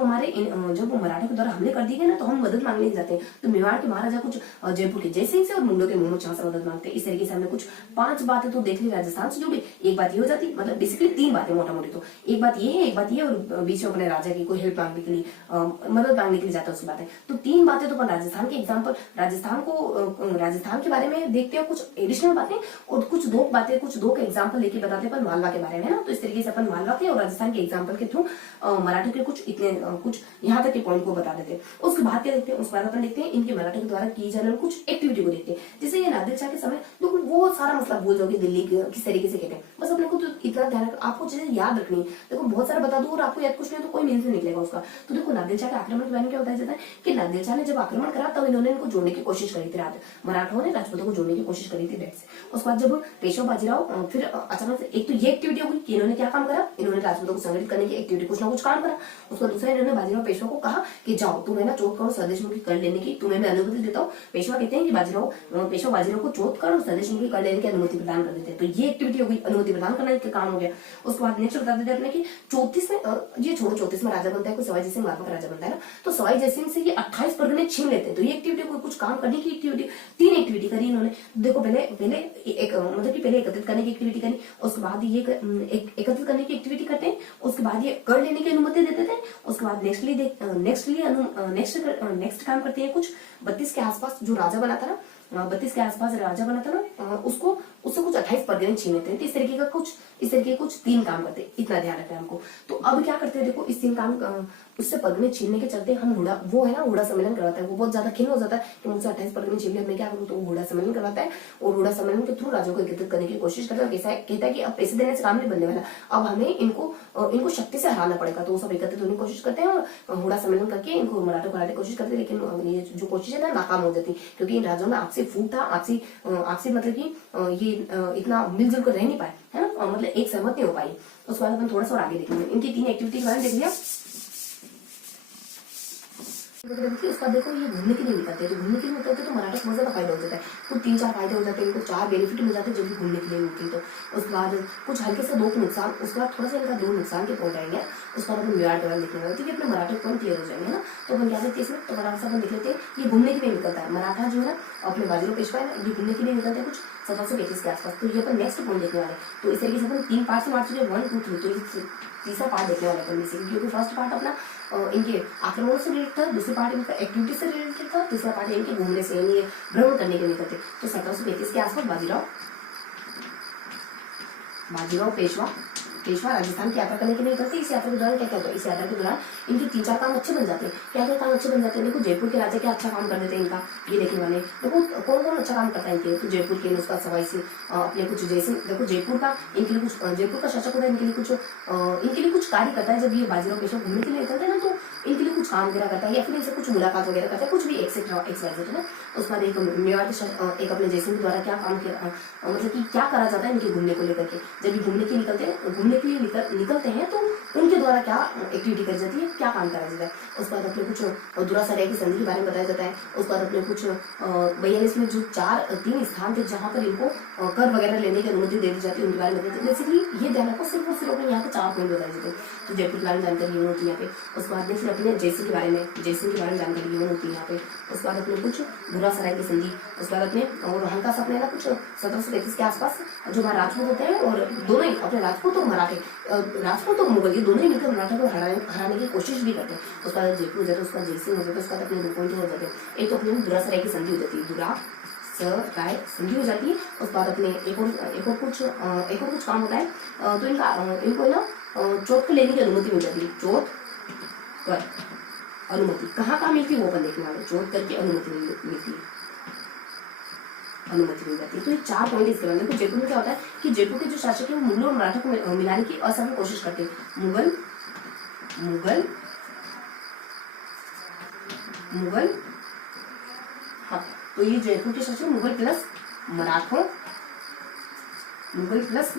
जब मराठों के द्वारा हमले कर दिए गए ना, तो हम मदद मांगने जाते हैं। तो मेवाड़ के महाराजा कुछ जयपुर के जयसिंह से और मुंडो के मोहम्मद शाह से मदद मांगते हैं। इस तरीके से हमने कुछ 5 बातें तो देख ली राजस्थान से जुड़ी। एक बात ये हो जाती, मतलब बेसिकली 3 बातें मोटा मोटी, तो एक बात ये है, एक बात ये, और बीच में अपने राजा की कोई हेल्प मांगने के लिए मदद मांगने के लिए जाता है उसकी बातें। तो 3 बातें तो राजस्थान के एग्जाम्पल, राजस्थान के बारे में देखते हैं कुछ एडिशनल बातें, और कुछ 2 बातें, कुछ 2 के एग्जाम्पल लेके बताते हैं अपन मालवा के बारे में, है ना। तो इस तरीके से अपन मालवा के और राजस्थान के एग्जाम्पल के थ्रू मराठों के कुछ इतने कुछ यहाँ तक के पॉइंट को बता देते हैं। उसके बाद क्या देखते हैं, उसके बाद अपन देखते हैं इनके मराठों के द्वारा की जाने वाली कुछ एक्टिविटी को देखते हैं। जैसे ये नादिर शाह के समय देखो वो सारा मसला भूल जाओगे दिल्ली किस तरीके से कहते हैं, बस अपने को तो इतना ध्यान रखना, आपको चीजें याद रखनी है। देखो बहुत सारा बता दो और आपको याद कुछ नहीं तो कोई मीन से निकलेगा उसका। तो देखो नादिर शाह के आक्रमण के बारे में क्या बताया जाता है कि नादिर शाह ने जब आक्रमण करा तब इन्होंने इनको जोड़ने की कोशिश करी थी, मराठों ने राजपूतों को जोड़ने की कोशिश करी थी डेट से। उसके बाद जब पेशवा बाजीराव फिर अचानक से, एक तो ये एक्टिविटी होगी कि इन्होंने क्या काम करा, इन्होंने राजपूतों को संगठित करने की एक्टिविटी कुछ ना कुछ काम करा। उसका दूसरा इन्होंने बाजीराव पेशवा को कहा कि जाओ तुम्हें ना 14 करोड़ स्वदेशमुखी कर लेने की तुम्हें मैं अनुमति देता हूँ। पेशवा कहते हैं कि पेशवा बाजीराव को 14 करोड़ स्वदेशमुखी कर लेने की अनुमति प्रदान कर देते हैं। तो ये एक्टिविटी हो गई, अनुमति प्रदान करना का काम हो गया। उसके बाद नेक्स्ट बता देते अपने की 34 में, ये छोड़ो 34 में राजा बनता है कोई सवाई जयसिंह मालवा का राजा बनता है ना, तो सवाई जयसिंह से ये 28 परगने छीन लेते हैं। तो ये एक्टिविटी कोई कुछ काम करने की एक्टिविटी, 3 एक्टिविटी करी इन्होंने। देखो पहले एक मतलब कि पहले एकत्रित करने की एक्टिविटी करी, उसके बाद ये एकत्रित करने की एक्टिविटी करते हैं, उसके बाद ये कर लेने की अनुमति देते थे। उसके बाद नेक्स्ट काम करते हैं कुछ 32 के आसपास जो राजा बना था ना, 32 के आसपास राजा बना था ना, उससे कुछ 28 परगने छीन लेते हैं। तो इस तरीके कुछ 3 काम करते हैं, इतना ध्यान रखना है हमको। तो अब क्या करते हैं, देखो इस 3 काम उससे परगने छीनने के चलते हम हुड़ा सम्मेलन करवाता है। वो बहुत ज्यादा खिन्न हो जाता है कि मुझसे 28 परगने छीन लिया, मैं क्या करूँ, तो वो हुड़ा सम्मेलन करवाता है, और हुड़ा सम्मेलन के थ्रू राजा को एकत्रित करने की कोशिश करता है। कहता है कि अब पैसे देने से काम नहीं बनने वाला, अब हमें इनको शक्ति से हराना पड़ेगा। तो वो सब एकत्रित होने की कोशिश करते हैं और हुड़ा सम्मेलन करके इनको मराठों को हराने की कोशिश करते हैं। लेकिन ये जो कोशिश है ना नाकाम हो जाती, क्योंकि इन राज्यों में आपसी फूट था, आपसी मतलब कि ये इतना मिलजुल कर रह नहीं पाए, है ना, मतलब एक सहमत नहीं हो पाई। उसके बाद अपन थोड़ा सा और आगे देखेंगे इनकी 3 एक्टिविटी के बारे में देख लिया। उसका देखो ये घूमने के लिए निकलते हैं, तो घूमने के लिए निकलते तो मराठा को बहुत ज्यादा फायदा हो जाता है। कुछ 3-4 फायदे हो जाते हैं, इनको 4 बेनिफिट मिल जाते हैं जब भी घूमने के लिए निकलते। तो उसके बाद कुछ हल्के से 2 नुकसान, उसके बाद थोड़ा सा इनका 2 नुकसान के पॉइंट आएंगे। उसके बाद अपन मेवाड़ के बारे में देखने वाले, ठीक है, अपने मराठा पॉइंट क्लियर हो जाएंगे ना। तो अपन क्या देखते हैं इसमें, तो फटाफट से अपन देख लेते हैं। ये घूमने के लिए निकलता है मराठा जो है ना, अपने बाजीराव पेशवा है ना, ये घूमने के लिए निकलते हैं कुछ 1735 के आसपास। तो ये अपन नेक्स्ट पॉइंट देखने वाले। तो इस तरीके से अपन 3 पार्ट से मार चुके, 1, 2, 3। तो तीसरा पार्ट देखने वाले अपन बेसिकली, क्योंकि फर्स्ट पार्ट अपना इनके आक्रमणों से रिलेटेड था, दूसरा पार्ट इनका एक्टिविटी से रिलेटेड था, तीसरा पार्ट इनके घूमने से यानी भ्रमण करने के निकलते। तो 1735 के आसपास बाजीराव पेशवा राजस्थान की यात्रा करने के लिए निकलते। इस यात्रा के दौरान क्या क्या होता है, इस यात्रा के दौरान इनके 3-4 काम अच्छे बन जाते हैं। क्या क्या काम अच्छे बन जाते हैं, देखो जयपुर के राजा क्या अच्छा काम कर देते हैं इनका, ये देखने वाले। देखो कौन कौन अच्छा काम करता है इनके, तो जयपुर के उसका सवाई से अपने कुछ जैसे, देखो जयपुर का इनके लिए कुछ, जयपुर का शासक होता है इनके लिए कुछ कार्य करता है। जब ये बाजीराव पेशवा घूमने के लिए निकलते हैं ना, तो इनके लिए कुछ काम वगैरह करता है या फिर इनसे कुछ मुलाकात वगैरह करता है, कुछ भी एक्सेट्रा एक्सवाइजेड है ना। उसके बाद एक मेवाड़ के एक अपने जयसिंह के द्वारा क्या काम किया, मतलब कि क्या करा जाता है इनके घूमने को लेकर के। जब ये घूमने के लिए निकलते हैं तो उनके द्वारा क्या एक्टिविटी करी जाती है, क्या काम करा जाता है। उसके बाद अपने कुछ दुरासराय की संधि के बारे में बताया जाता है। उसके बाद अपने कुछ 42 में जो 3 स्थान थे जहाँ पर इनको कर वगैरह लेने की अनुमति दे दी जाती है, उनके बारे में बताया। बेसिकली ये ध्यान रखो, सिर्फ और सिर्फ यहाँ पे 4 पॉइंट बताए जाते हैं। तो जयपुर के बारे में जानकारी ये होती है यहाँ पे। उसके बाद फिर अपने जयसिंह के बारे में जानकारी ये होती है यहाँ पे। उसके बाद अपने कुछ दुरासराय की संधि, उसके बाद अपने और हल्का सा अपने ना कुछ 1733 के आसपास जो हमारे राजपूत होते हैं और दोनों ही अपने राजपूत और मराठे, राजपूत और मुगल ये दोनों ही मिलकर मराठा को हराने की कोशिश भी करते हैं। उसके बाद जयपुर हो जाता है, उसके बाद जयसिंह हो जाता है, उसके बाद अपने 2 पॉइंट हो जाते हैं। एक तो अपने दुरासराय की संधि हो जाती है, दुरासराय संधि हो जाती है। उसके बाद अपने एक और कुछ काम होता है। तो इनको ना चोट कर लेने की अनुमति मिल जाती है। चोट कर अनुमति कहाँ मिलती है वो अपन देखने वाले। चोट करके अनुमति मिलती है, अनुमति मिल जाती है। तो ये 4 पॉइंट इसके बारे में। तो जयपुर में क्या होता है कि जयपुर के जो शासक है वो मुगलों और मराठा को मिलाने की असफल कोशिश करते हैं। मुगल हाँ, तो ये जयपुर के शासक मुगल प्लस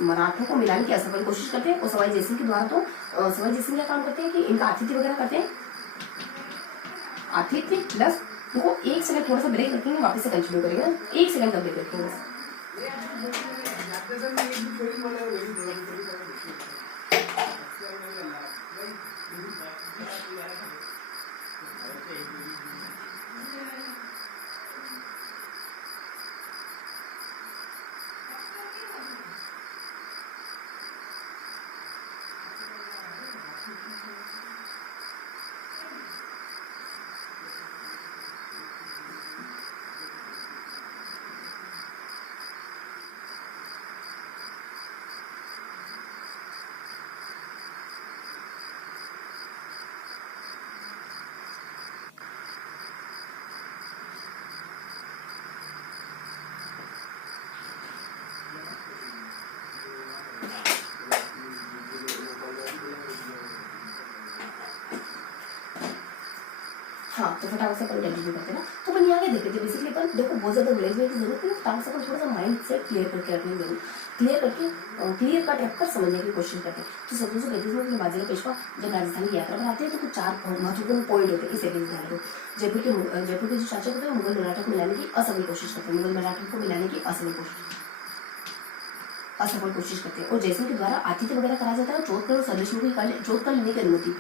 मराठों को मिलाने की असफल कोशिश करते हैं। और सवाई जयसिंह के द्वारा तो सवाई जयसिंह क्या काम करते हैं कि इनका आतिथ्य वगैरह करते हैं। आतिथ्य प्लस वो 1 सेकंड थोड़ा सा ब्रेक रखेंगे, वापस से कंटिन्यू करेंगे। 1 सेकंड का ब्रेक रखेंगे। हाँ, तो फटाफट से अपन कंटिन्यू करते हैं ना। तो अपन यहाँ देखे थे बेसिकली अपन देखो बहुत ज्यादा ग्लेजमेंट की जरूरत नहीं, फटाफट से अपन थोड़ा सा माइंड सेट क्लियर करके रखने की जरूरत, क्लियर कट रखकर समझने की कोशिश करते हैं। तो 1735 में बाजीराव पेशवा जब राजस्थान की यात्रा पर आते हैं तो कुछ 4 महत्वपूर्ण पॉइंट होते हैं। इसे ध्यान रखो। जयपुर के जो शासक होते हैं मुगल मराठा को मिलाने की असफल कोशिश करते हैं। और जयसिंह के द्वारा आतिथ्य वगैरह कराया जाता है और चोट कर स्वदेश में चोट कर लेने की अनुमति,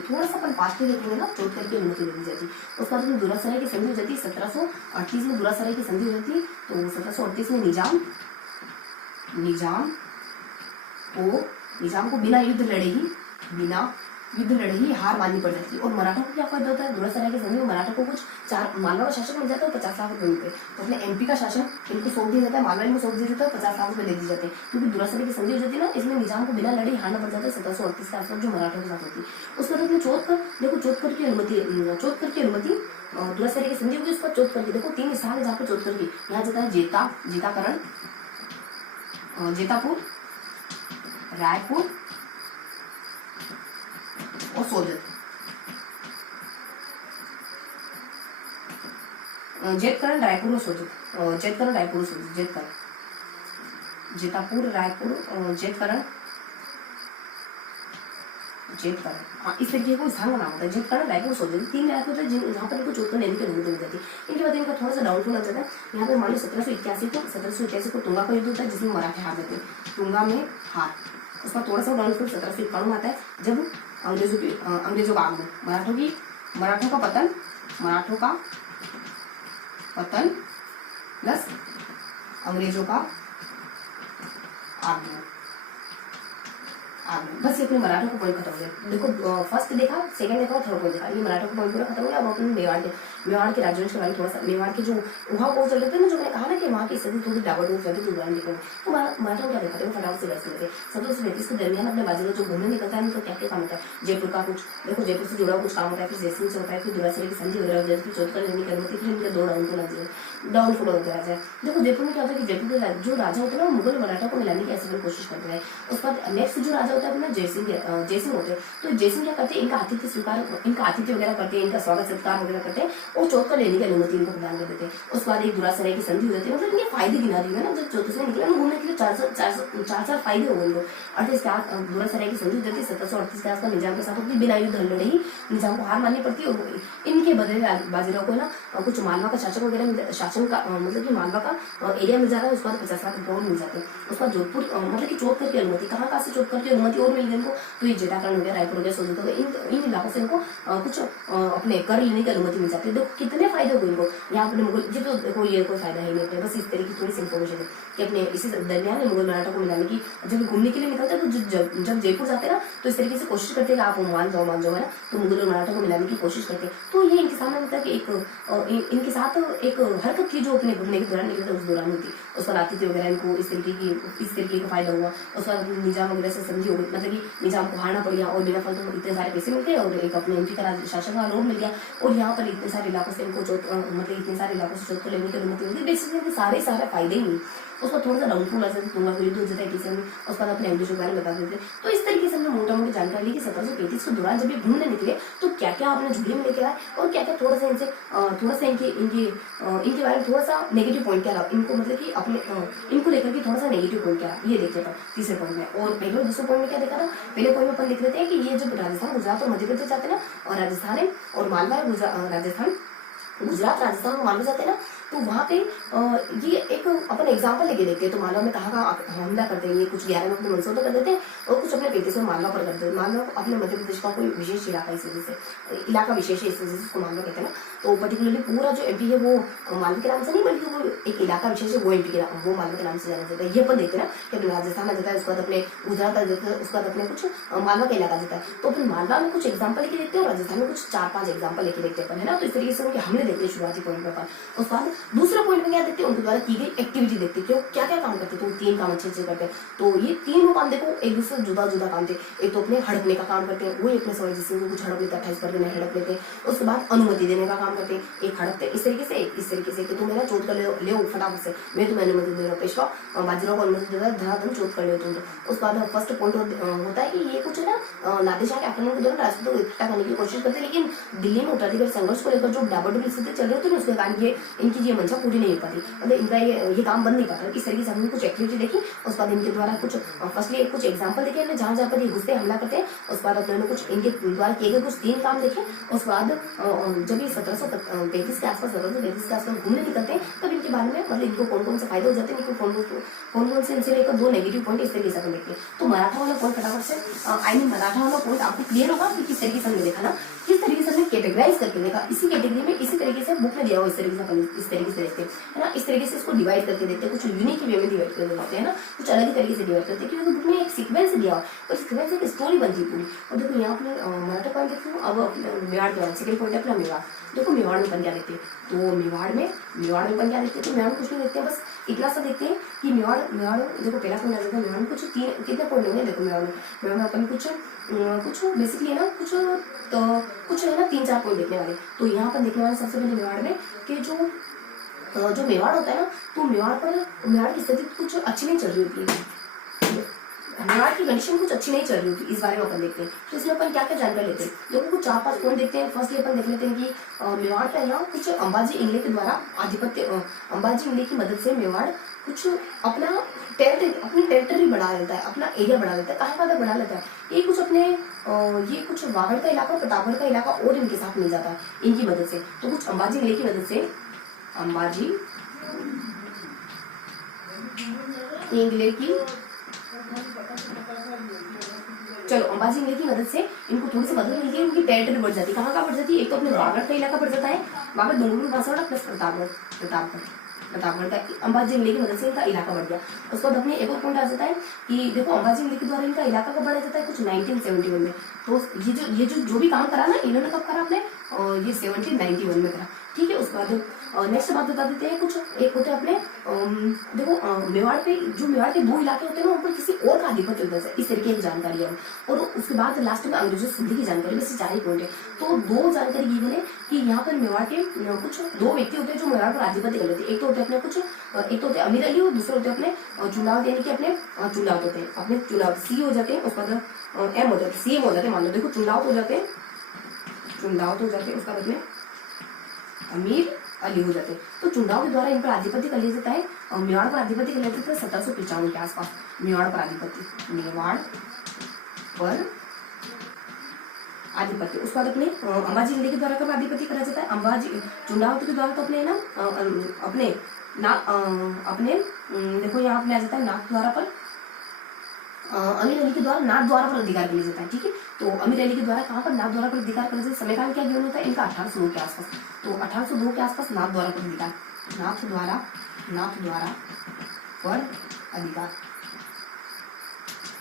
थोड़ा सा अपन पास में देखेंगे ना, चोट करके अनुमति दी जाती है। उसके बाद दुरासराय की संधि हो जाती है 1738 में। दुरासराय की संधि हो जाती है तो 1738 में निजाम को बिना युद्ध लड़े ही हार माननी पड़ जाती है। और मराठा को क्या फायदा होता है, दुरासराय के संधि में मराठा को कुछ 4 मालवा का शासन मिल जाता है 50 लाख रुपए मिलते हैं। तो अपने एमपी का शासन इनको सौंप दिया जाता है, मालवा इनको सौंप दिया जाता है, 50 लाख रुपए दे दिए जाते हैं। क्योंकि दुरासराय की संधि हो जाती है ना, इसमें निजाम को बिना लड़े हारना पड़ जाता है 1738 के आसपास जो मराठा के साथ होती है। उसके बाद चोट कर की अनुमति दुरासराय की संधि होगी। उसका चोट करके देखो 3 स्थान है जहाँ पे चोट करके, यहाँ जाता है जेतापुर, रायपुर और सोजत। जेतकरण, रायपुर और सोजत। जेतापुर, रायपुर, जेतकरण। हाँ, इस तरीके को स्थान का नाम होता है। जेतकरण, रायपुर, सोजत 3 रायपुर होते हैं जहाँ पर इनको चोट कर लेने की अनुमति मिल जाती है। इनके बाद इनका थोड़ा सा डाउटफुल हो जाता है। यहाँ पे मान लो 1781 को तुंगा का युद्ध होता है जिसमें मराठे हार जाते हैं, तुंगा में हार। उसका थोड़ा सा डाउनफॉल 1751 आता है जब अंग्रेजों का आगमन, मराठों का पतन प्लस अंग्रेजों का आगमन। बस ये अपने मराठों का पॉइंट खत्म हो गया। देखो फर्स्ट देखा, सेकंड देखा, थर्ड पॉइंट देखा, ये मराठों का पॉइंट पूरा खत्म हो गया। अब अपन मेवाड़ के राजवंश के बारे में थोड़ा सा, मेवाड़ के जो वहाँ वो चल रहे थे ना, जो मैंने कहा ना कि वहाँ की स्थिति थोड़ी डावाडोल चलती थी उदाहरण देखो, तो मराठा क्या दिखाते हैं फटाफट से बस लेते 1735 के दरमियान अपने बाजीगर जो घूमने निकलता है उनका क्या क्या काम होता है। जयपुर का कुछ देखो, जयपुर से जुड़ा कुछ काम होता है, फिर जैसलमेर से होता है, फिर दुरासरे की संधि वगैरह होती है, फिर चौथकर लेने की अनुमति, फिर इनका डाउनफॉल होता है। देखो जयपुर में क्या होता है कि जयपुर के जो राजा होते हैं वो मुगल मराठा को मिलाने की ऐसी कोशिश करते हैं। उसके बाद नेक्स्ट जो राजा होता है अपना जयसिंह होते हैं। तो जयसिंह क्या करते हैं, इनका आतिथ्य स्वीकार, इनका आतिथ्य वगैरह करते हैं, इनका स्वागत सत्कार वगैरह करते हैं और चौथकर लेने की अनुमति इनको प्रदान कर देते हैं। उसके बाद एक दुरासराय की संधि हो जाती है, मतलब इनके फायदे गिना रही है ना, जब चौथे से निकले घूमने के लिए चार फायदे हो गए इनको। 38 के दुरासराय की संधि हो जाती है, 1738 के आसपास निजाम के साथ होती बिना युद्ध लड़े ही निजाम को हार माननी पड़ती है और इनके बदले बाजीराव को ना कुछ मालवा का शासक वगैरह शासन का मतलब कि मालवा का एरिया मिल जाता है। उसके बाद 50 लाख रुपये मिल जाते हैं। उसके बाद जोधपुर मतलब कि चौथकर की अनुमति, कहाँ से चौथकर की अनुमति और मिल गई इनको, तो ये जेठाकरण हो गया, रायपुर हो गया, सोनीपत हो गया, इन इलाकों से इनको कुछ अपने कर लेने की अनुमति मिल जाती है। देखो कितने फायदे हो गए इनको यहाँ अपने मुगल जी, तो देखो ये कोई फायदा है नहीं अपने, बस इस तरह की थोड़ी सी इन्फॉर्मेशन है कि अपने इसी दरमियान मुगल मराठा को मिलाने की जब घूमने के लिए निकलते हैं, तो जब जयपुर जाते हैं ना, तो इस तरीके से कोशिश करते हैं कि आप मान जाओ है ना, तो मुगल और मराठा को मिलाने की कोशिश करते हैं। तो ये इनके सामने होता है कि इनके साथ एक हरकत थी जो अपने घूमने के दौरान निकले थे उस दौरान होती। उस पर आतिथ्य वगैरह इनको इस तरीके का फायदा हुआ। उस पर निजाम वगैरह से संधि हो गई, मतलब कि निजाम को हारना पड़ गया और बिना फल तो इतने सारे पैसे मिल गए और एक अपने एमपी का शासन का लोन मिल गया और यहाँ पर इतने सारे इलाकों से इनको मतलब इतने सारे इलाकों से चौथ को लेने की अनुमति मिलती है। बेसिकली सारे फायदे ही नहीं। उसका थोड़ा सा डाउनफॉल ऐसे तुंगा युद्ध हो जाता है किसी में, उसके बाद अपने अंग्रेजों के बारे में बता देते हैं। तो इस तरीके से हमने मोटा मोटी जानकारी ली कि 1735 के दौरान जब ये घूमने निकले तो क्या क्या आपने झूले में लेके आए और क्या क्या थोड़ा सा इनके बारे में थोड़ा सा नेगेटिव पॉइंट क्या रहा इनको, मतलब कि अपने इनको लेकर के थोड़ा सा नेगेटिव पॉइंट क्या रहा ये देखते हैं तीसरे पॉइंट में। और पहले और दूसरे पॉइंट में क्या देखा था, पहले पॉइंट में अपन लिख लेते हैं कि ये जब राजस्थान, गुजरात और मध्य प्रदेश जाते हैं ना, और राजस्थान है और मालवा राजस्थान, गुजरात, राजस्थान में मालवा जाते हैं ना, तो वहाँ पे ये एक अपन एग्जाम्पल लेके देखते हैं। तो मालवा में कहाँ हमला करते हैं, ये कुछ 11 में अपने मंसूर पर कर देते हैं और कुछ अपने 35 में मालवा पर करते हैं। मालवा अपने मध्य प्रदेश का कोई विशेष इलाका, इस वजह से इलाका विशेष है, इस वजह से उसको मालवा कहते हैं ना। तो पर्टिकुलरली पूरा जो एमपी है वो मालवा के नाम से नहीं, बल्कि वो एक इलाका विशेष है, वो एमपी के वो मालवा के नाम से जाना जाता है। ये अपन देखते हैं ना कि अपने राजस्थान आ जाता है, उसके बाद अपने गुजरात आ जाता है, उसके बाद अपने कुछ मालवा का इलाका जाता है। तो अपन मालवा में कुछ एग्जाम्पल लेके देखते हैं और राजस्थान में कुछ 4-5 एग्जाम्पल लेके देखते हैं, है ना। तो इस तरीके से उनके हमले देखते हैं शुरुआती पॉइंट में। उसके बाद दूसरे पॉइंट में देखते हैं, उनके द्वारा की गई एक्टिविटी देखते हैं कि वो क्या क्या काम करते हैं। तो 3 काम अच्छे करते हैं। तो ये तीनों काम देखो एक दूसरे से जुदा जुदा काम थे। एक तो अपने हड़पने का काम करते हैं, वही अपने सवाई जिससे कुछ हड़प लेते हैं, 28 पर हड़प लेते हैं। उसके बाद अनुमति देने का काम करते हैं, एक हड़पते इस तरीके से, इस तरीके से कि तुम मेरा चोट कर ले फटाफट से, मैं तुम्हें अनुमति दे रहा हूँ, पेशवा बाजीराव को अनुमति दे रहा है, धड़ाधड़ चोट कर ले तुम। तो उसके बाद फर्स्ट पॉइंट होता है कि ये कुछ है ना नादेशाह के आक्रमण के दौरान राजपूतों को इकट्ठा करने की कोशिश करते हैं, लेकिन दिल्ली में उत्तराधिकारी संघर्ष को लेकर जो डाबाडोल स्थिति चल रही होती है उसके कारण ये इनकी ये मंशा पूरी नहीं हो पाती, मतलब इनका ये काम बंद नहीं पाता। इस तरीके से हमने कुछ एक्टिविटी देखी। उसके बाद इनके द्वारा कुछ फर्स्टली कुछ एग्जांपल देखे हमने जहाँ पर ये घुसते हमला करते हैं। उसके बाद अपने कुछ इनके द्वारा किए गए कुछ 3 काम देखे। उसके बाद जब ये 1735 के आसपास घूमने निकलते हैं तब इनके बारे में मतलब इनको कौन कौन से फायदे हो जाते हैं, कौन कौन से इनसे लेकर 2 नेगेटिव पॉइंट इस तरीके से अपन देखते हैं। तो मराठा वाला पॉइंट फटाफट से मराठा वाला पॉइंट आपको क्लियर होगा कि किस तरीके से हमने देखा ना, किस तरीके से हमने कैटेगराइज करके देखा। इसी कैटेगरी में इसी तरीके से बुक में दिया हुआ इस तरीके से अपन इस तरीके से देखते हैं ना, इस तरीके से इसको डिवाइड करके देखते हैं, कुछ यूनिक वे में डिवाइड करके देखते हैं ना, कुछ अलग ही तरीके से डिवाइड करते हैं क्योंकि बुक में एक सीक्वेंस दिया हुआ और सीक्वेंस एक स्टोरी बनती है पूरी। और देखो यहाँ अपने मराठा पॉइंट देखते हो, अब मेवाड़ के बाद सेकंड पॉइंट है अपना मेवाड़। देखो मेवाड़ में अपन क्या देखते हैं, तो मेवाड़ में अपन क्या देखते हैं, तो मेवाड़ में कुछ नहीं देखते हैं, बस इतना सा देखते हैं कि मेवाड़ देखो पहला पॉइंट आ जाता है। मेवाड़ में कुछ कितने पॉइंट होंगे, देखो मेवाड़ में अपन कुछ बेसिकली है ना कुछ है ना 3-4 पॉइंट देखने वाले। तो यहाँ पर देखने वाले सबसे पहले मेवाड़ में कि जो मेवाड़ होता है ना, तो मेवाड़ की स्थिति कुछ अच्छी नहीं चल रही होती है, मेवाड़ की कंडीशन कुछ अच्छी नहीं चल रही होती, इस बारे में अपन देखते हैं। तो इसमें अपन क्या क्या जानकारी लेते हैं, देखो कुछ 4-5 पॉइंट देखते हैं। फर्स्टली अपन देख लेते हैं कि मेवाड़ का यहाँ कुछ अंबाजी इंगले के द्वारा आधिपत्य, अंबाजी इंगले की मदद से मेवाड़ कुछ अपनी टेरिटरी बढ़ा लेता है, अपना एरिया बढ़ा लेता है। कहाँ बढ़ा लेता है, ये कुछ वागड़ का इलाका, प्रतापगढ़ का इलाका और इनके साथ मिल जाता है इनकी मदद से। तो कुछ अंबाजी इंगले की मदद से, अंबाजी इंगले की मदद से इनको थोड़ी सी मदद मिलती है, इनकी टेरिटरी बढ़ जाती है। कहाँ बढ़ जाती है, एक तो अपने वागड़ का इलाका बढ़ जाता है, वागड़ डोंगरी बांसवाड़ा प्लस प्रतापगढ़ का अंबाजी इंगले की मदद से इनका इलाका बढ़ गया। उसके बाद अपने एक और पॉइंट आ जाता है कि देखो अंबाजी इंगले के द्वारा इनका इलाका कब बढ़ा जाता है, कुछ 1971 में। तो ये जो भी काम करा ना इन्होंने कब करा, आपने ये 1791 में करा। ठीक है। उसके बाद नेक्स्ट बात बता देते हैं कुछ, एक होते हैं अपने देखो मेवाड़ पे, जो मेवाड़ के 2 इलाके होते हैं ना, उन पर किसी और का आधिपत्य होता है, इस तरीके की जानकारी है। और उसके बाद लास्ट में अंग्रेजों से संधि की जानकारी, बस 4 ही पॉइंट है। तो 2 जानकारी ये बने कि यहाँ पर मेवाड़ के कुछ 2 व्यक्ति होते हैं जो मेवाड़ पर आधिपत्य कर लेते हैं। एक तो होते हैं अपने कुछ, एक तो होते हैं अमीर अली और दूसरे होते हैं अपने चुनाव, यानी कि अपने चुनाव होते हैं, अपने चुनाव सी हो जाते हैं, उसके बाद एम हो जाते हैं, सीएम हो जाते हैं, मान लो देखो चुनाव हो जाते हैं, चुनाव तो हो जाते हैं, उसका बाद में अमीर अली हो जाते हैं। तो चुनाव के द्वारा इन पर आधिपत्य कर लिया जाता है, और मेवाड़ पर आधिपत्य कर लिया जाता है 1795 के आसपास। मेवाड़ पर आधिपत्य, मेवाड़ पर आधिपत्य। उसके बाद अपने अंबाजी जिले के द्वारा कब आधिपत्य करा जाता है? अंबाजी चुनाव के द्वारा तो अपने ना अपने ना अपने देखो यहाँ अपने आ जाता है नाथ द्वारा पर, अमीर अली के द्वारा नाथ द्वारा पर अधिकार कर लिया जाता है, ठीक है। तो अमीर अली के द्वारा कहाँ पर? नाथ द्वारा पर अधिकार कर लिया जाता है। समय काल क्या गिवन होता है इनका? 1802 के आसपास। तो 1802 के आसपास नाथ द्वारा पर अधिकार, नाथ द्वारा पर अधिकार।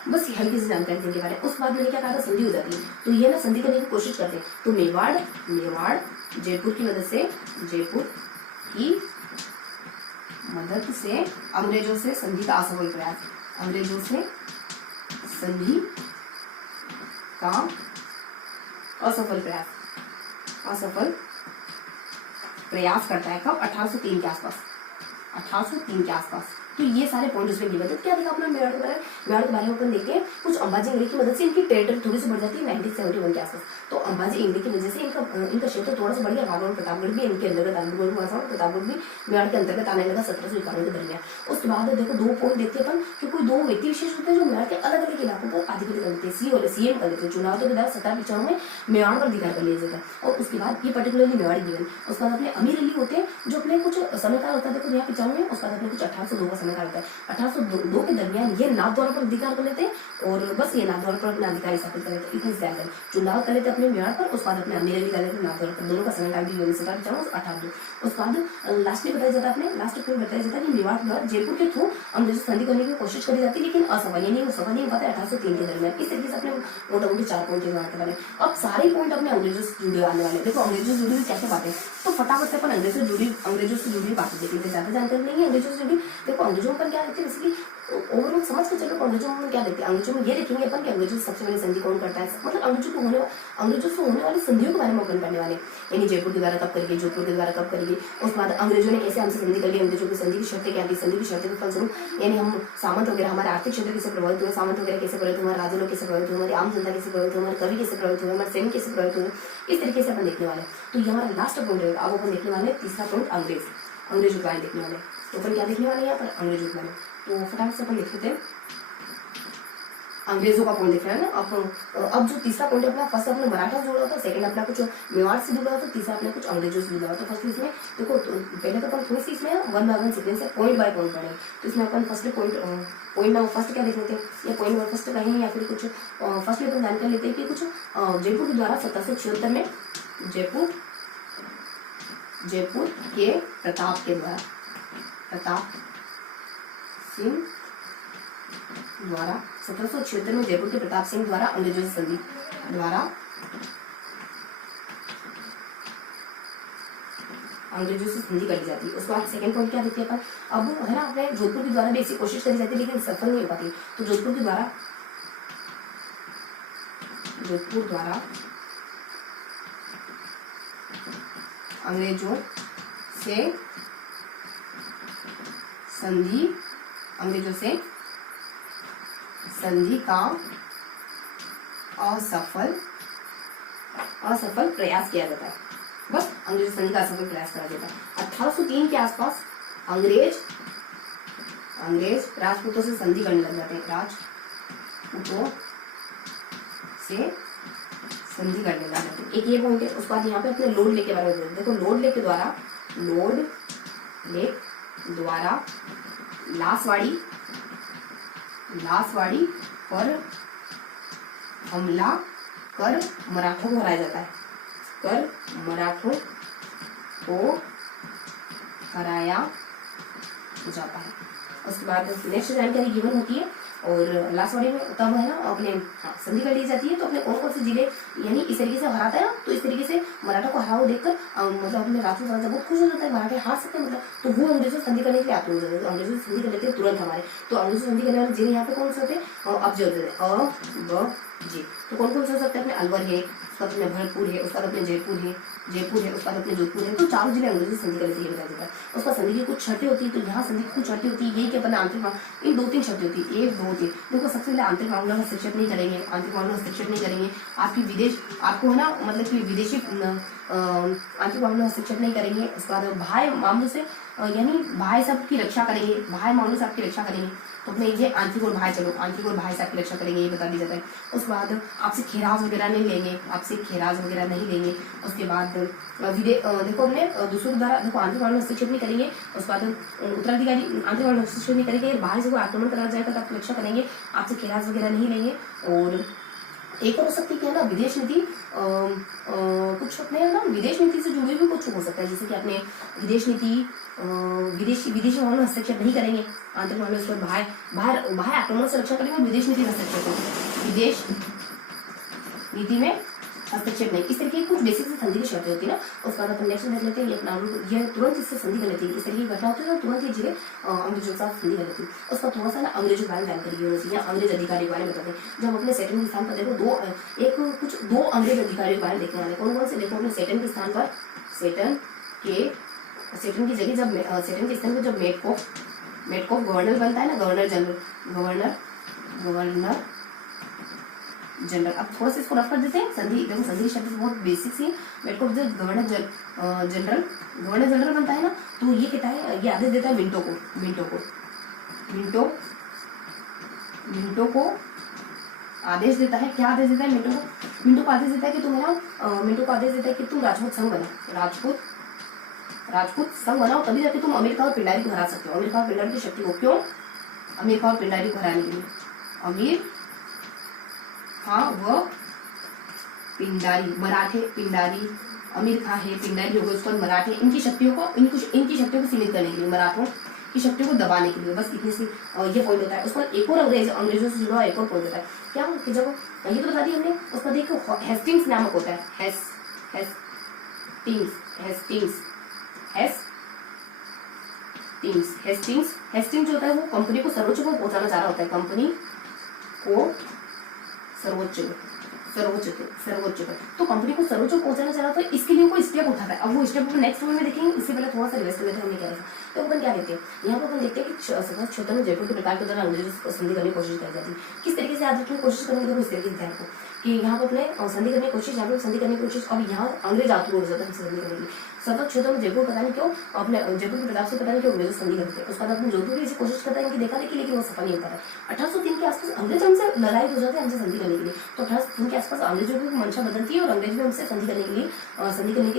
बस ये हल्की सी जानकारी देने के बारे में। उस बाद मैंने क्या कहा था? संधि हो जाती है। तो ये ना संधि करने की कोशिश करते हैं। तो मेवाड़ जयपुर की मदद से अंग्रेजों से संधि का असफल प्रयास, अंग्रेजों से संधि का असफल प्रयास करता है। कब? 1803 के आसपास, 1803 के आसपास। तो ये सारे पॉइंट उसमें गिवन थे। क्या देखा अपना मेवाड़ के बारे में? मेवाड़ के बारे में अपन देखते हैं कुछ अंबाजी इंगली की मदद से इनकी टेरिटरी थोड़ी सी बढ़ जाती है 1971 के आसपास। तो अंबाजी इंगली की वजह से इनका क्षेत्र थोड़ा सा बढ़ गया। भागलपुर प्रतापगढ़ भी इनके अंतर्गत आने लगा, प्रतापगढ़ भी मेवाड़ के अंतर्गत आने लगा 1751 के दरमियान। उसके बाद देखो 2 पॉइंट देखते हैं अपन कि कोई 2 व्यक्ति विशेष होते हैं जो मेवाड़ के अलग अलग इलाकों पर आधिपत्य कर लेते हैं, सीएम कर लेते हैं। चुनाव के द्वारा 1795 में मेवाड़ पर अधिकार कर लिया जाता है। और उसके बाद ये पर्टिकुलरली मेवाड़ी गिवन। उसके बाद अपने अमीर अली होते हैं जो अपने कुछ समयकाल होता है, देखो यहाँ 95 में। उसके बाद अपने कुछ 1802 का समयकाल होता है। 1802 के दरमियान ये नाथ द्वारा पर अधिकार कर लेते हैं, और बस ये नाथ द्वारा पर अपने अधिकार स्थापित कर लेते हैं। इतनी ध्यान करें, चुनाव कर लेते अपने मेवाड़ पर, उसके बाद अपने अमीर अली कर लेते नाथ द्वारा पर। दोनों का समयकाल भी 1792। उसके बाद लास्ट में बताया जाता है, अपने लास्ट में बताया जाता है कि मेवाड़ द्वारा जयपुर के थ्रू अंग्रेजों से संधि करने की कोशिश करी जाती है, लेकिन असफल, यानी वो सफल नहीं हुआ था 1803 के दरमियान। इस तरीके से अपने मोटामोटी 4 पॉइंट के बारे में। अब सारे पॉइंट अपने अंग्रेजों से जुड़े आने वाले। देखो अंग्रेजों से जुड़ी हुई क्या क्या बातें, तो फटाफट से अपन अंग्रेजों से जुड़ी बातें देख लेते। ज्यादा जानकारी नहीं है अंग्रेजों से जुड़ी। देखो अंग्रेजों पर क्या देखते हैं, इसलिए ओवरऑल समझ के चलो अंग्रेजों में क्या देखते हैं। अंग्रेजों में ये देखेंगे अपन कि अंग्रेजों से सबसे पहले संधि कौन करता है, मतलब अंग्रेजों से होने वाली संधियों के बारे में अपन करने वाले, यानी जयपुर के द्वारा कब करेगी, जोधपुर के द्वारा कब करेगी। उसके बाद अंग्रेजों ने कैसे हमसे संधि कर ली, अंग्रेजों की संधि की शर्तें क्या थी, संधि की शर्तें के फलस्वरूप यानी हम सामंत वगैरह हमारे आर्थिक क्षेत्र कैसे प्रभावित हुए, सामंत वगैरह कैसे प्रभावित हुए, हमारे राजा लोग कैसे प्रभावित हुए, हमारी आम जनता कैसे प्रभावित हुए, हमारे कवि कैसे प्रभावित हुए, हमारे सैनिक कैसे प्रभावित हुए, इस तरीके से अपन देखने वाले। तो ये हमारा लास्ट पॉइंट रहेगा। अब अपन देखने वाले तीसरा पॉइंट अंग्रेजों के बारे देखने वाले। तो अपन क्या देखने वाले यहाँ पर? अंग्रेजों के बारे। तो फटाफट से अपन देख लेते हैं अंग्रेजों का पॉइंट देख रहे हैं ना। अब जो तीसरा पॉइंट अपना, फर्स्ट अपने मराठा से जुड़ा होता है, सेकंड अपना कुछ मेवाड़ से जुड़ा होता है, तीसरा अपने कुछ अंग्रेजों से जुड़ा होता है। फर्स्ट इसमें देखो पहले तो अपन थोड़ी सी इसमें 1 by 1 सीक्वेंस है, पॉइंट बाय पॉइंट पढ़े। तो इसमें अपन फर्स्ट पॉइंट फर्स्ट क्या देख लेते हैं, या पॉइंट नंबर फर्स्ट कहें, या फिर कुछ फर्स्ट अपन जानकारी लेते हैं कि कुछ जयपुर के द्वारा 1776 में जयपुर के प्रताप सिंह द्वारा 1776 में जयपुर के प्रताप सिंह द्वारा अंग्रेजों से संधि कर दी जाती है। उसके बाद सेकंड पॉइंट क्या देखते हैं अपन, अब है ना अपने जोधपुर के द्वारा भी ऐसी कोशिश करी जाती है, लेकिन सफल नहीं हो पाती। तो जोधपुर के द्वारा अंग्रेजों से संधि का असफल प्रयास किया जाता है। बस अंग्रेज संधि का असफल प्रयास करा जाता है। 1803 के आसपास अंग्रेज राजपूतों से संधि करने लग जाते हैं, एक ये पॉइंट है। उसके बाद यहाँ पे अपने लोड लेक के बारे में देखो। लोड लेक द्वारा लासवाड़ी पर हमला कर मराठों को हराया जाता है, उसके बाद नेक्स्ट जानकारी गिवन होती है और लासवाड़ी में तब है ना अपने संधि कर ली जाती है। तो अपने कौन कौन से जिले यानी इस तरीके से हराता है ना, तो इस तरीके से मराठा को हरा हुआ देखकर मतलब अपने राजपूत राजा बहुत खुश हो जाता है, मराठे हार सकते हैं मतलब। तो वो अंग्रेजों से संधि करने के लिए आतुर हो जाते हैं, तो अंग्रेजों से संधि कर लेते हैं तुरंत हमारे। तो अंग्रेजों से संधि करने वाले जिले यहाँ पे कौन से होते हैं, अब जो होते हैं ब जी। तो कौन कौन से हो सकते हैं, अपने अलवर है, उसका अपने भरतपुर है, उसका अपने जयपुर है, उसका अपने जोधपुर है। तो चारों जिले अंग्रेजों से संधि कर लेते हैं, बताया जाता है। उसका संधि की कुछ शर्तें होती है, तो यहाँ संधि की कुछ शर्तें होती है, ये कि अपने आंतरिक इन 2-3 शर्तें होती है, 1 2 3। देखो सबसे पहले आंतरिक मामलों में हस्तक्षेप नहीं करेंगे, आंतरिक मामलों में हस्तक्षेप नहीं करेंगे। आपकी विदेश आपको है ना मतलब कि विदेशी आंतरिक मामलों में हस्तक्षेप नहीं करेंगे। उसके बाद बाह्य मामलों से यानी बाह्य सब की रक्षा करेंगे, बाह्य मामलों से आपकी रक्षा करेंगे। तो अपने ये आंतरिक और बाह्य, चलो आंतरिक और बाह्य से आपकी रक्षा करेंगे, ये बता दिया जाता है। उसके बाद आपसे खेराज वगैरह नहीं लेंगे, आपसे खेराज वगैरह नहीं लेंगे। उसके बाद देखो अपने दूसरों द्वारा देखो आंतरिक मामलों में हस्तक्षेप नहीं करेंगे। उसके बाद उत्तराधिकारी आंतरिक मामलों में हस्तक्षेप नहीं करेंगे। बाहर से कोई आक्रमण करा जाएगा तो आपकी रक्षा करेंगे, आपसे खेराज वगैरह नहीं लेंगे। और एक और हो सकती है ना विदेश नीति, कुछ अपने ना विदेश नीति से जुड़े भी कुछ हो सकता है, जैसे कि अपने विदेश नीति विदेशी मामलों में हस्तक्षेप नहीं करेंगे, आंतरिक मामलों में बाहर आक्रमण से रक्षा करेंगे, विदेश नीति में हस्तक्षेप करेंगे, विदेश नीति में हस्तक्षेप नहीं। इस तरीके की कुछ बेसिक संधि की शर्तें होती है ना। उसके बाद अपन नेक्स्ट देख लेते हैं, ये तुरंत इससे संधि कर लेती है। इस तरीके की घटना होती है, तुरंत ये जिले अंग्रेजों के साथ संधि कर लेती है। उसका थोड़ा सा ना अंग्रेजों के बारे में जानकारी होनी चाहिए, अंग्रेज अधिकारी के बारे में बताते हैं। जब अपने सेटन के स्थान पर देखो दो अंग्रेज अधिकारियों के बारे में देखने वाले कौन कौन से, देखो अपने सेटन के स्थान पर सेटन की जगह जब सेटन के स्थान पर जब मेटकॉफ गवर्नर बनता है ना, गवर्नर जनरल। अब थोड़ा सा इसको रफ कर देते हैं। संधि देखो संधि शब्द बहुत बेसिक सी। मेटकॉफ जब गवर्नर जनरल बनता है ना, तो ये कहता है, ये आदेश देता है मिंटो को आदेश देता है। क्या आदेश देता है मिंटो को आदेश देता है कि तुम तुम राजपूत संघ बनाओ, तभी जाके तुम अमेरिका और पिंडारी को हरा सकते हो। अमेरिका और पिंडारी की शक्ति को, क्यों अमेरिका और पिंडारी को हराने के लिए, व पिंडारी, मराठे पिंडारी, अमीर खां है, पिंडारी हो गए, उसके बाद मराठे, इनकी शक्तियों को सीमित करने के लिए, मराठों की शक्तियों को दबाने के लिए, बस इतनी सी ये पॉइंट होता है। उसके बाद एक और अंग्रेजों से जुड़ा एक और पॉइंट होता है, क्या कि जब ये तो बता दी हमने। उसका देखो हेस्टिंग्स नामक होता है, हेस्टिंग्स जो होता है वो कंपनी को सर्वोच्च पर पहुंचाना चाह रहा होता है, कंपनी को सर्वोच्च पर। तो कंपनी को सर्वोच्च पहुंचाना चाह रहा था, इसके लिए कोई स्टेप उठाता है। अब वो स्टेप अपन नेक्स्ट में देखेंगे, इससे पहले थोड़ा सा रिवाइज कर लेते हैं हमने क्या है। तो अपन क्या देखते हैं यहाँ पर, अपन देखते हैं कि क्षेत्र में जयपुर के प्रकार के दौरान अंग्रेजों से संधि करने की कोशिश की जाती है। किस तरीके से याद रखने की कोशिश करेंगे, देखो इस तरीके से ध्यान को कि यहाँ पर अपने संधि करने की कोशिश, यहाँ पर संधि करने की कोशिश, और यहाँ अंग्रेज आतुर हो जाता है संधि करने की। सतत क्षेत्रों में जयपुर पता नहीं क्यों, अपने जयपुर के प्रताप से पता नहीं क्यों अंग्रेजों संधि करते हैं। उसके बाद अपने जोधपुर की कोशिश करता है इनकी देखा देखी, लेकिन वो सफल नहीं होता है। 1803 के आसपास अंग्रेज हमसे लड़ाई हो जाते हैं हमसे संधि करने के लिए। तो 1803 के आसपास अंग्रेजों की मंशा बदलती है और अंग्रेज भी हमसे संधि करने के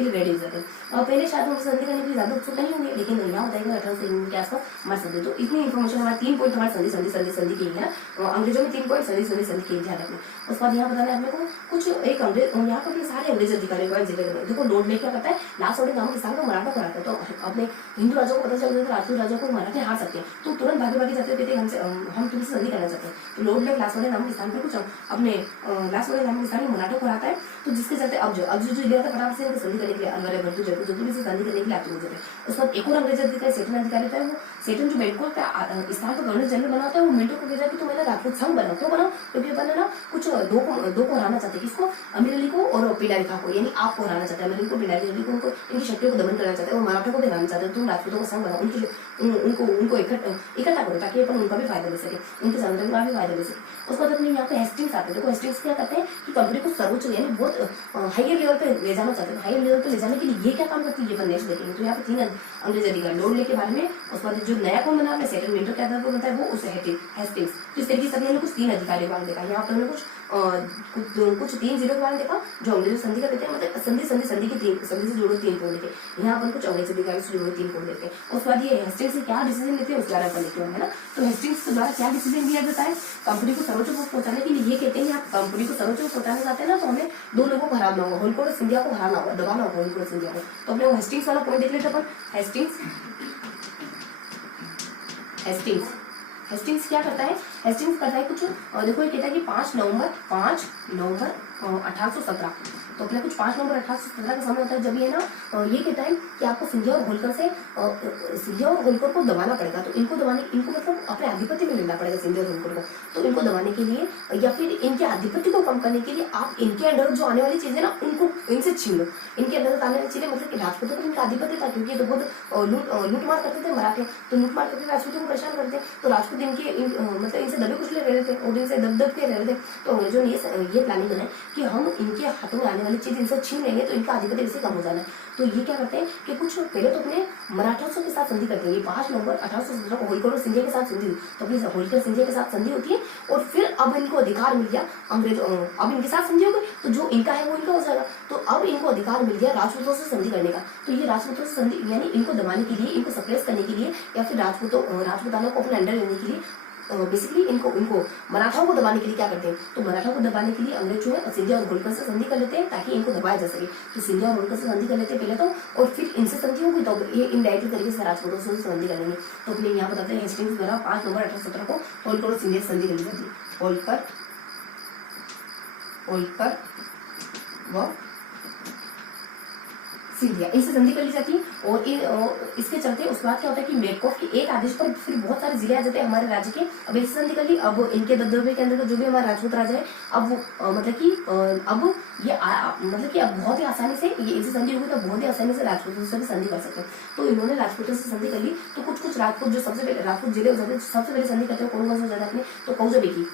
लिए रेडी हो जाते हैं। और पहले शायद हमसे संधि करने के लिए ज्यादा उत्सुक नहीं होंगे, लेकिन यहाँ बताएगा 1803 के आसपास हमारे संधि। तो इतनी इन्फॉर्मेशन हमारे 3 पॉइंट हमारे संधि की है ना, अंग्रेजों में 3 पॉइंट संधि की ध्यान रखना। उसके बाद यहाँ बताना है अपने को कुछ एक अंग्रेज, यहाँ पर सारे अंग्रेज अधिकारी के बाद जिले में देखो लॉर्ड ले क्या करता है, लासवाड़ी नाम के स्थान पर मराठा को हराता है। तो अपने हिंदू राजाओं को पता चल जाता है राजपूत राजाओं को मराठे हार सकते हैं, तो तुरंत भागे जाते कहते हैं हम तुमसे संधि करना चाहते हैं। तो लॉर्ड लेक लासवाड़ी नाम के स्थान पर कुछ अपने लासवाड़ी नाम के स्थान में मराठा को हराता है। तो जिसके चलते अब जो जिले था फटाफट से संधि करने के लिए अलवर भरतपुर जयपुर जोधपुर से संधि करने के लिए आतुर हो जाते हैं। उसके बाद एक और अंग्रेज अधिकारी सेटन अधिकारी था, वो सेटन जो मेटकॉफ के स्थान पर गवर्नर जनरल बनाता है, वो मिंटो को भेजा कि तुम मेरा राजपूत संघ बनाओ। क्यों बनाओ, क्योंकि अपन ना कुछ दो को हराना चाहते हैं, किसको, अमीर अली को और पिंडारी खां को, यानी आपको हराना चाहते हैं। अमीर को पिंडारी अली को, उनको इनकी शक्तियों को दमन करना चाहते हैं और मराठा को भी हराना चाहते हैं। तुम राजपूतों को संघ बनाओ, उनको इकट्ठा करो ताकि अपन उनका भी फायदा ले सके, उनके संगठन का भी फायदा ले सके। उसके बाद अपने यहाँ पे हेस्टिंग्स आते हैं। देखो हेस्टिंग्स क्या करते हैं कि कंपनी को सर्वोच्च यानी बहुत हायर लेवल पे ले जाना चाहते हैं। हायर लेवल पे ले जाने के लिए ये क्या काम करती है, ये अपन नेक्स्ट देखेंगे। तो यहाँ पे 3 अंग्रेज अधिकारी लॉर्ड ले के बारे में। उसके बाद जो नया कौन बना, सेटलमेंट के आधार पर बनता है, वो उस हेस्टिंग्स। तो इस तरीके से हमने कुछ 3 अधिकारियों के बारे में देखा। यहाँ पर हमने कुछ 3 जिलों के बारे में देखा जो अंग्रेजों से संधि कर देते हैं, मतलब संधि से जुड़े 3 पॉइंट देखे। यहाँ पर कुछ अंग्रेज अधिकारी से जुड़े 3 पॉइंट देते हैं। उसके बाद ये हेस्टिंग्स से क्या डिसीजन लेते हैं उस बारे में लिखे हुए है ना। तो हेस्टिंग्स के द्वारा क्या डिसीजन लिया जाता है, कंपनी को सर्वोच्च को पहुंचाने के लिए ये कहते हैं आप कंपनी को सर्वोच्च को पहुंचाना चाहते हैं ना, तो हमें 2 लोगों को हराना होगा, होलकोट और सिंधिया को हराना होगा, दबाना होगा होलकोट सिंधिया को। तो अपने हेस्टिंग्स वाला पॉइंट देख लेते अपन। हेस्टिंग्स क्या करता है, हेस्टिंग्स करता है कुछ देखो ये कहता है कि 5 नवंबर 1817, तो अपने कुछ 5 नवंबर 1817 का समय होता है जब ये ना ये कहता है कि आपको सिंधिया और होलकर से सिंधिया और होलकर को दबाना पड़ेगा। तो इनको मतलब अपने आधिपत्य में लेना पड़ेगा सिंधिया और होलकर को। तो इनको दबाने के लिए या फिर इनके आधिपत्य को कम करने के लिए आप इनके अंडर जो आने वाली चीजें ना उनको इनसे छीन लो। इनके अंदर आने वाली चीजें मतलब कि राजपूतों पर इनका आधिपत्य था, क्योंकि ये तो बहुत लूटमार करते थे मराठे, तो लूटमार करके राजपूतों को परेशान करते, तो राजपूत मतलब इनसे दबे कुचले रह रहे थे और इनसे दब के रह रहे थे। तो अंग्रेजों ने ये प्लानिंग बनाई कि हम इनके हाथों में आने वाली चीज इनसे छीन लेंगे तो इनका आधिपत्य इससे कम हो जाना है। तो ये क्या करते हैं कि कुछ पहले तो अपने मराठों के साथ संधि करते हैं। ये 5 नवंबर 1817 को होलकर और सिंधिया के साथ संधि हुई, तो अपनी होलकर सिंधिया के साथ संधि होती है और फिर अब इनको अधिकार मिल गया अब इनके साथ संधि हो गई, तो जो इनका है वो इनका हो जाएगा। तो अब इनको अधिकार मिल गया राजपूतों से संधि करने का। तो ये राजपूतों से संधि यानी इनको दबाने के लिए, इनको सप्रेस करने के लिए या फिर राजपूताना को अपने अंडर लेने के लिए बेसिकली इनको मराठाओं को दबाने के लिए क्या करते हैं, तो मराठाओं को दबाने के लिए अंग्रेज जो है सिंधिया और होलकर से संधि कर लेते हैं ताकि इनको दबाया जा सके। तो सिंधिया और होलकर से संधि कर लेते हैं पहले तो, और फिर इनसे संधि होगी तो ये इनडायरेक्ट तरीके से राजपूतों से संधि कर लेंगे। तो अपने यहाँ बताते हैं हेस्टिंग्स द्वारा 5 नवंबर 1817 को होलकर और सिंधिया संधि कर ली जाती है। होलकर व सिंधिया इनसे संधि कर ली जाती है। और इसके चलते उसके बाद क्या होता है कि मेटकॉफ के एक आदेश पर फिर बहुत सारे जिले आ जाते हैं हमारे राज्य के। अब इससे संधि कर ली, अब इनके दबदबे के अंदर जो भी हमारा राजपूत राजा है अब वो मतलब कि अब बहुत ही आसानी से ये इनसे संधि होगी तो बहुत ही आसानी से राजपूतों से भी संधि कर सकते हैं। तो इन्होंने राजपूतों से संधि कर ली। तो कुछ राजपूत जो सबसे पहले राजपूत जिले हो जाते हैं, सबसे पहले संधि करते हैं कौन कौन से हो जाता है अपने, तो कौजाबिकी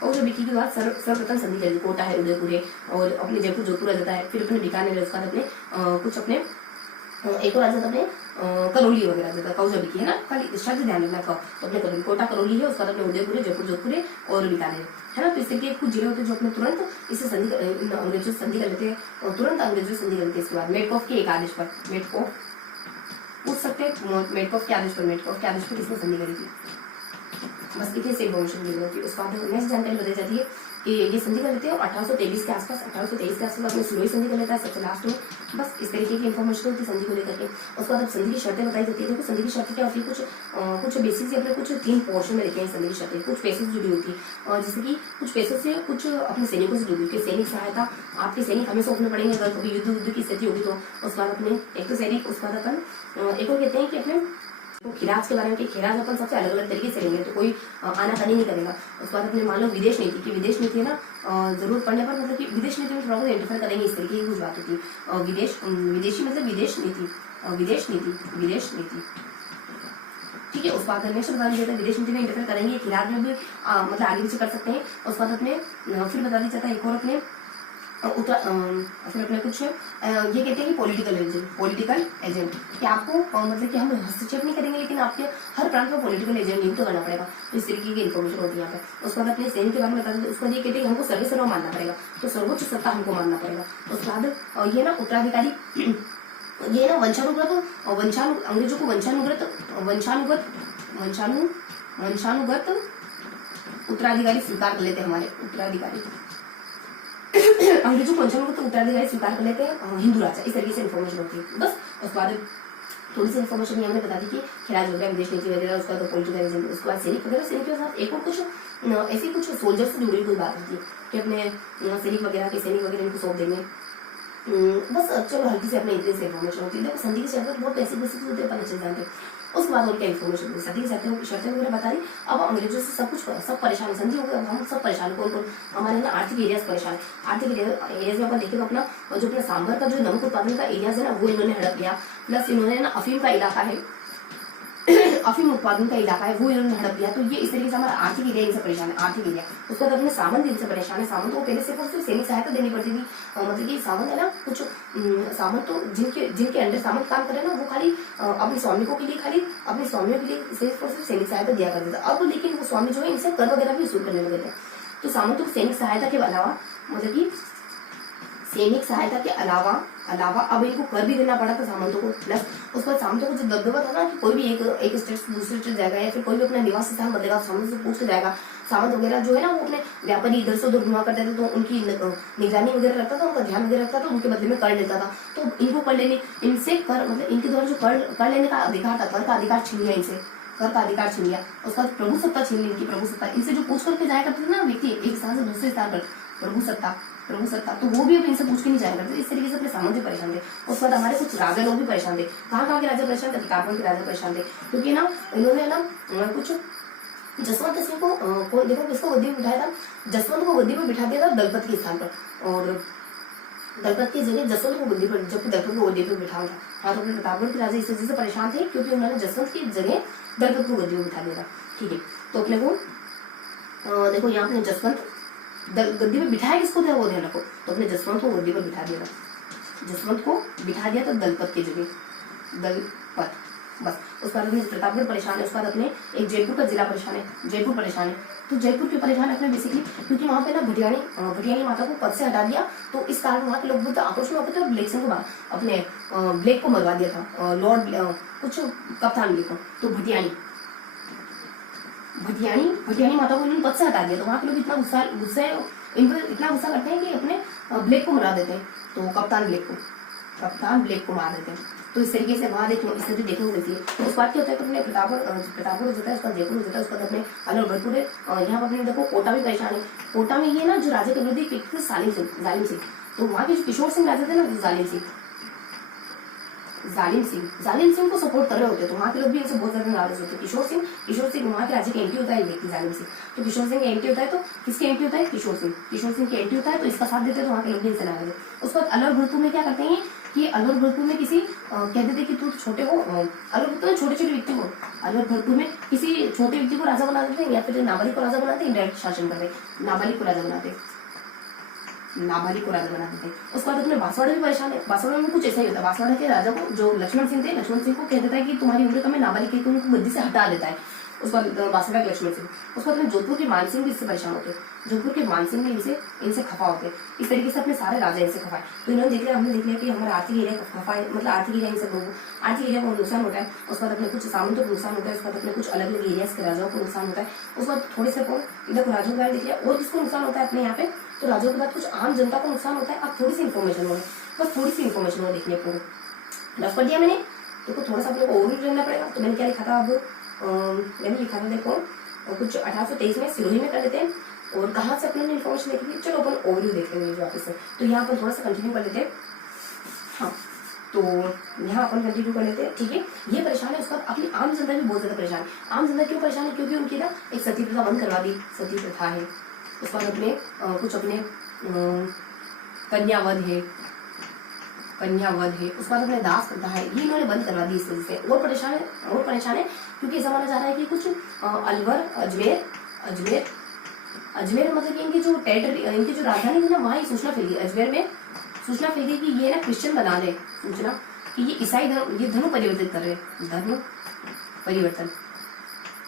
कौजाबिकी के बाद सर्वप्रथम संधि करी कोटा है, उदयपुर है और अपने जयपुर जोधपुर आ जाता है। फिर अपने बीकानेर है, उसके बाद अपने कुछ अपने एक और आ जाता है अपने करौली वगैरह आ जाता है। कौजाबिकी है ना, खाली शब्द ध्यान रखना का, तो अपने करौली कोटा करौली है, उसके बाद अपने उदयपुर है, जयपुर जोधपुर है और बीकानेर है ना। तो इस तरीके कुछ जिले होते हैं जो अपने तुरंत इससे अंग्रेजों से संधि कर लेते हैं और तुरंत अंग्रेजों से संधि कर लेते हैं। इसके बाद मेटकॉफ के एक आदेश पर पूछ सकते हैं मेटकॉफ के आदेश पर किसने संधि करी थी, बस इतने से इन्फॉर्मेशन मिल जाती है। उसके बाद नेक्स्ट जानकारी बताई जाती है कि ये संधि कर लेते हैं 1823 के आसपास अपने सिलोई संधि कर लेता है सबसे लास्ट में। बस इस तरीके की इन्फॉर्मेशन होती है संधि को लेकर के। उसके बाद अब संधि की शर्तें बताई जाती है। देखो संधि की शर्तें क्या होती है, कुछ बेसिक से अपने कुछ 3 पोर्शन में लिखे हैं संधि की शर्तें। कुछ पैसों से जुड़ी होती है और जैसे कि कुछ पैसों से कुछ अपने सैनिकों से जुड़ी होती है। सैनिक सहायता आपके सैनिक हमेशा उठने पड़ेंगे अगर कभी युद्ध की स्थिति होगी तो। उसके बाद अपने एक तो सैनिक, उसके बाद अपन एक और कहते हैं कि अपने तो खिराज के बारे में कि खिराज अपन सबसे अलग अलग तरीके से लेंगे तो कोई आनाकानी नहीं करेगा। उसके बाद अपने मान लो विदेश नीति है ना, जरूरत पड़ने पर मतलब कि विदेश नीति में थोड़ा बहुत इंटरफेयर करेंगे, इस तरीके की कुछ बात होती है। विदेशी मतलब विदेश नीति ठीक है। उसके बाद नेक्स्ट बता दिया जाता है विदेश नीति में इंटरफेयर करेंगे, खिराज में भी मतलब आगे पीछे कर सकते हैं। उसके बाद अपने फिर बता दिया जाता है एक और अपने फिर अपने कुछ ये कहते हैं कि पॉलिटिकल एजेंट कि आपको मतलब कि हम हस्तक्षेप नहीं करेंगे लेकिन आपके हर प्रांत में पॉलिटिकल एजेंट नियुक्त करना पड़ेगा। तो इस तरीके की इन्फॉर्मेशन होती है यहाँ पे। उसके बाद अपने सैनिक के बारे में बता देते हैं। उसके बाद ये कहते हैं हमको सर्व मानना पड़ेगा, तो सर्वोच्च सत्ता हमको मानना पड़ेगा। उसके बाद ये ना उत्तराधिकारी ये ना अंग्रेजों को वंशानुगत उत्तराधिकारी स्वीकार कर लेते हैं। हमारे उत्तराधिकारी अंग्रेजों को वंशानुगत उत्तराधिकारी स्वीकार कर लेते हैं हिंदू राजा। इस तरीके से इन्फॉर्मेशन होती है। बस उसके बाद थोड़ी सी इन्फॉर्मेशन हमने बता दी कि खिराज वगैरह विदेश नीति वगैरह, उसका तो पॉलिटिकल एजेंट, उसके बाद सैनिक वगैरह। सैनिक के साथ एक और कुछ ऐसी कुछ सोल्जर से जुड़ी कोई बात होती है कि अपने सैनिक वगैरह इनको सौंप देंगे। बस चलो हल्की से अपने इतने से इन्फॉर्मेशन होती है। देखो संधि की शर्तें बहुत बेसिक होते हैं, अच्छे जानते हैं। उसके बाद और क्या इन्फॉर्मेशन होती है, संधि की शर्तें वगैरह बता दी। अब अंग्रेजों से सब परेशान है, संधि हो गया, हम सब परेशान। कौन हमारे ना आर्थिक एरियाज परेशान है। आर्थिक एरियाज में अपन देखें तो अपना जो अपना सांभर का जो नमक उत्पादन का एरियाज है ना वो इन्होंने हड़प लिया। प्लस इन्होंने ना अफीम का इलाका है, अफीम उत्पादन का इलाका है वो इन्होंने हड़प लिया। तो ये इस तरीके से हमारा आर्थिक एरिया इनसे परेशान है, आर्थिक एरिया। उसके बाद अपने सामंत इनसे परेशान है। सामंत को पहले सिर्फ और सिर्फ सैनिक सहायता देनी पड़ती थी। मतलब कि सामंत है ना, कुछ सामंत तो जिनके अंडर सामंत काम करे ना वो खाली अपने स्वामियों के लिए सिर्फ और सिर्फ सैनिक सहायता दिया करते थे। अब लेकिन वो स्वामी जो है इनसे कर वगैरह भी वसूल करने लगे थे। तो सामंत को सैनिक सहायता के अलावा मतलब कि सैनिक सहायता के अलावा अलावा अब इनको कर भी देना पड़ा था सामंतों को, प्लस उस पर सामंतों को जो दबदबा था ना कि कोई भी एक स्टेट से दूसरे स्टेट जाएगा या फिर कोई भी अपना निवास स्थान बदलेगा सामंत से पूछ के जाएगा। सामंत वगैरह जो है ना वो अपने व्यापारी इधर से उधर घुमा करते थे, तो उनकी निगरानी वगैरह रखता था, उनका ध्यान वगैरह रखता था, उनके बदले में कर लेता था। तो इनको कर लेने, इनसे कर मतलब इनके द्वारा जो कर लेने का अधिकार था, कर का अधिकार छीन लिया इनसे, कर का अधिकार छीन लिया। उसका प्रभु सत्ता छीन ली, इनकी प्रभु सत्ता। इनसे जो पूछ करके जाया करते थे ना व्यक्ति एक स्थान से दूसरे स्थान पर, प्रभु सत्ता, तो वो भी अब इनसे पूछ के नहीं जाया करते। इस तरीके से अपने सामंत परेशान थे। उसके बाद हमारे कुछ राजा लोग भी परेशान थे। कहाँ के राजा परेशान थे? प्रतापगढ़ के राजा परेशान थे, क्योंकि ना इन्होंने ना कुछ जसवंत सिंह को देखो किसको गद्दी पर बिठाया था, जसवंत को गद्दी पर बिठा दिया था दलपत के स्थान पर, और दलपत की जगह जसवंत को गद्दी पर, जबकि दलपत को गद्दी पर बिठाया था। हाँ, तो अपने प्रतापगढ़ के राजा इस वजह से परेशान थे क्योंकि उन्होंने जसवंत की जगह दलपत को गद्दी पर बिठा दिया था। ठीक है, तो अपने को देखो यहाँ पे जसवंत गद्दी पे बिठाया किसको था वो ध्यान रखो, तो अपने जसवंत को गद्दी पर बिठा दिया था, जसवंत को बिठा दिया था दलपत की जगह, दलपत। बस उसके बाद अपने प्रतापगढ़ परेशान है। उसके बाद अपने एक जयपुर का जिला परेशान है, जयपुर परेशान है। तो जयपुर के परेशान है अपने बेसिकली क्योंकि वहाँ पे ना भटियाणी माता को पद से हटा दिया, तो इस कारण वहाँ के लोग बहुत आक्रोश में होते थे। ब्लेक सिंह को अपने ब्लेक को मरवा दिया था, लॉर्ड कुछ कप्तान ब्लेक को। तो भटियाणी माता को इन्होंने पद से हटा दिया, तो वहाँ के लोग इतना गुस्सा इन पर इतना गुस्सा करते हैं कि अपने ब्लेक को मरा देते हैं, तो कप्तान ब्लेक को मार देते हैं। तो इस तरीके से वहाँ देखो स्थिति देखने को मिलती है। तो उस बात क्या होता है अपने प्रतापगढ़ हो जाता है, उसका जयपुर हो जाता है, उसका अपने अलीगढ़ है। यहाँ पर अपने देखो कोटा भी परेशान है। कोटा में ये ना जो राजा के विरोधी व्यक्ति थे जालिम सिंह, तो वहाँ के किशोर सिंह राजा थे ना जालिम सिंह को सपोर्ट कर रहे होते, तो वहाँ के लोग भी इनसे बहुत ज्यादा नाराज होते हैं। किशोर सिंह वहाँ के राज्य के एंटी होता है व्यक्ति जालिम सिंह, तो किशोर सिंह के एंटी होता है, तो किसके एंटी होता है? किशोर सिंह के एंटी होता है, तो इसका साथ देते हैं, तो वहाँ के लोग भी इनसे नाराज है। उसके बाद अलीगढ़ में क्या करते हैं कि अलीगढ़ में किसी कहते थे कि तू छोटे हो, अलीगढ़ में छोटे व्यक्ति को, अलीगढ़ में किसी छोटे व्यक्ति को राजा बना देते हैं या फिर नाबालिग को राजा बनाते हैं, डायरेक्ट शासन करते, नाबालिग को राजा बनाते हैं। उसके बाद अपने बांसवाड़ा भी परेशान है। बांसवाड़ा में कुछ ऐसा ही होता है। बांसवाड़ा के राजा को जो लक्ष्मण सिंह को कह देता है कि तुम्हारी उम्र कम है, नाबालिग है, उनको गद्दी से हटा देता है। उसके बाद बांसवाड़ा के लक्ष्मण सिंह, उसके बाद जोधपुर के मानसिंह भी इससे परेशान होते हैं। जोधपुर के मानसिंह भी इनसे खफा होते हैं। इस तरीके से अपने सारे राजा इनसे खफाए। तो इन्होंने हमने देख लिया कि हमारा आर्थिक एरिया खफाए, मतलब आर्थिक एरिया इनसे आर्थिक एरिया को नुकसान होता है। उसके बाद अपने कुछ सामंतों को नुकसान होता है। उसके बाद अपने कुछ अलग अलग एरिया के राजाओं को नुकसान होता है। उसके बाद थोड़े से इधर राजाओं के बारे में देख लिया। और किसको नुकसान होता है अपने यहाँ पे? तो राजाओं के बाद कुछ आम जनता को नुकसान होता है। अब थोड़ी सी इन्फॉर्मेशन हो, बस थोड़ी सी इन्फॉर्मेशन हो देखिए आपको रफ कर दिया मैंने। देखो थोड़ा सा अपने को ओवरव्यू लेना पड़ेगा। तो मैंने क्या लिखा था, अब मैंने लिखा था देखो कुछ 1823 में सिरोही में कर लेते हैं। और कहाँ से अपने इन्फॉर्मेशन देखी थी, चलो अपन ओवरव्यू देखते हैं वापस से। तो यहाँ अपन थोड़ा सा कंटिन्यू कर लेते हैं। हाँ, तो यहाँ अपन कंटिन्यू कर लेते हैं। ठीक है, ये परेशान है। उसका अपनी आम जनता भी बहुत ज्यादा परेशान है। आम जनता क्यों परेशान है? क्योंकि उनकी ना एक सती प्रथा बंद करवा दी, सती प्रथा है। उसके बाद अपने कुछ अपने कन्यावध है। उसके बाद अपने दास प्रथा है, ये इन्होंने बंद करवा दी इस वजह से। और परेशान है क्योंकि ऐसा माना जा रहा है कि कुछ अलवर अजमेर मतलब कि इनकी जो टेरिटरी, इनकी जो राजधानी थी ना, वहाँ ही सूचना फैल गई। अजमेर में सूचना फैल गई कि ये ना क्रिश्चियन बना रहे, सूचना कि ये ईसाई धर्म, ये धर्म परिवर्तित कर रहे हैं, धर्म परिवर्तन।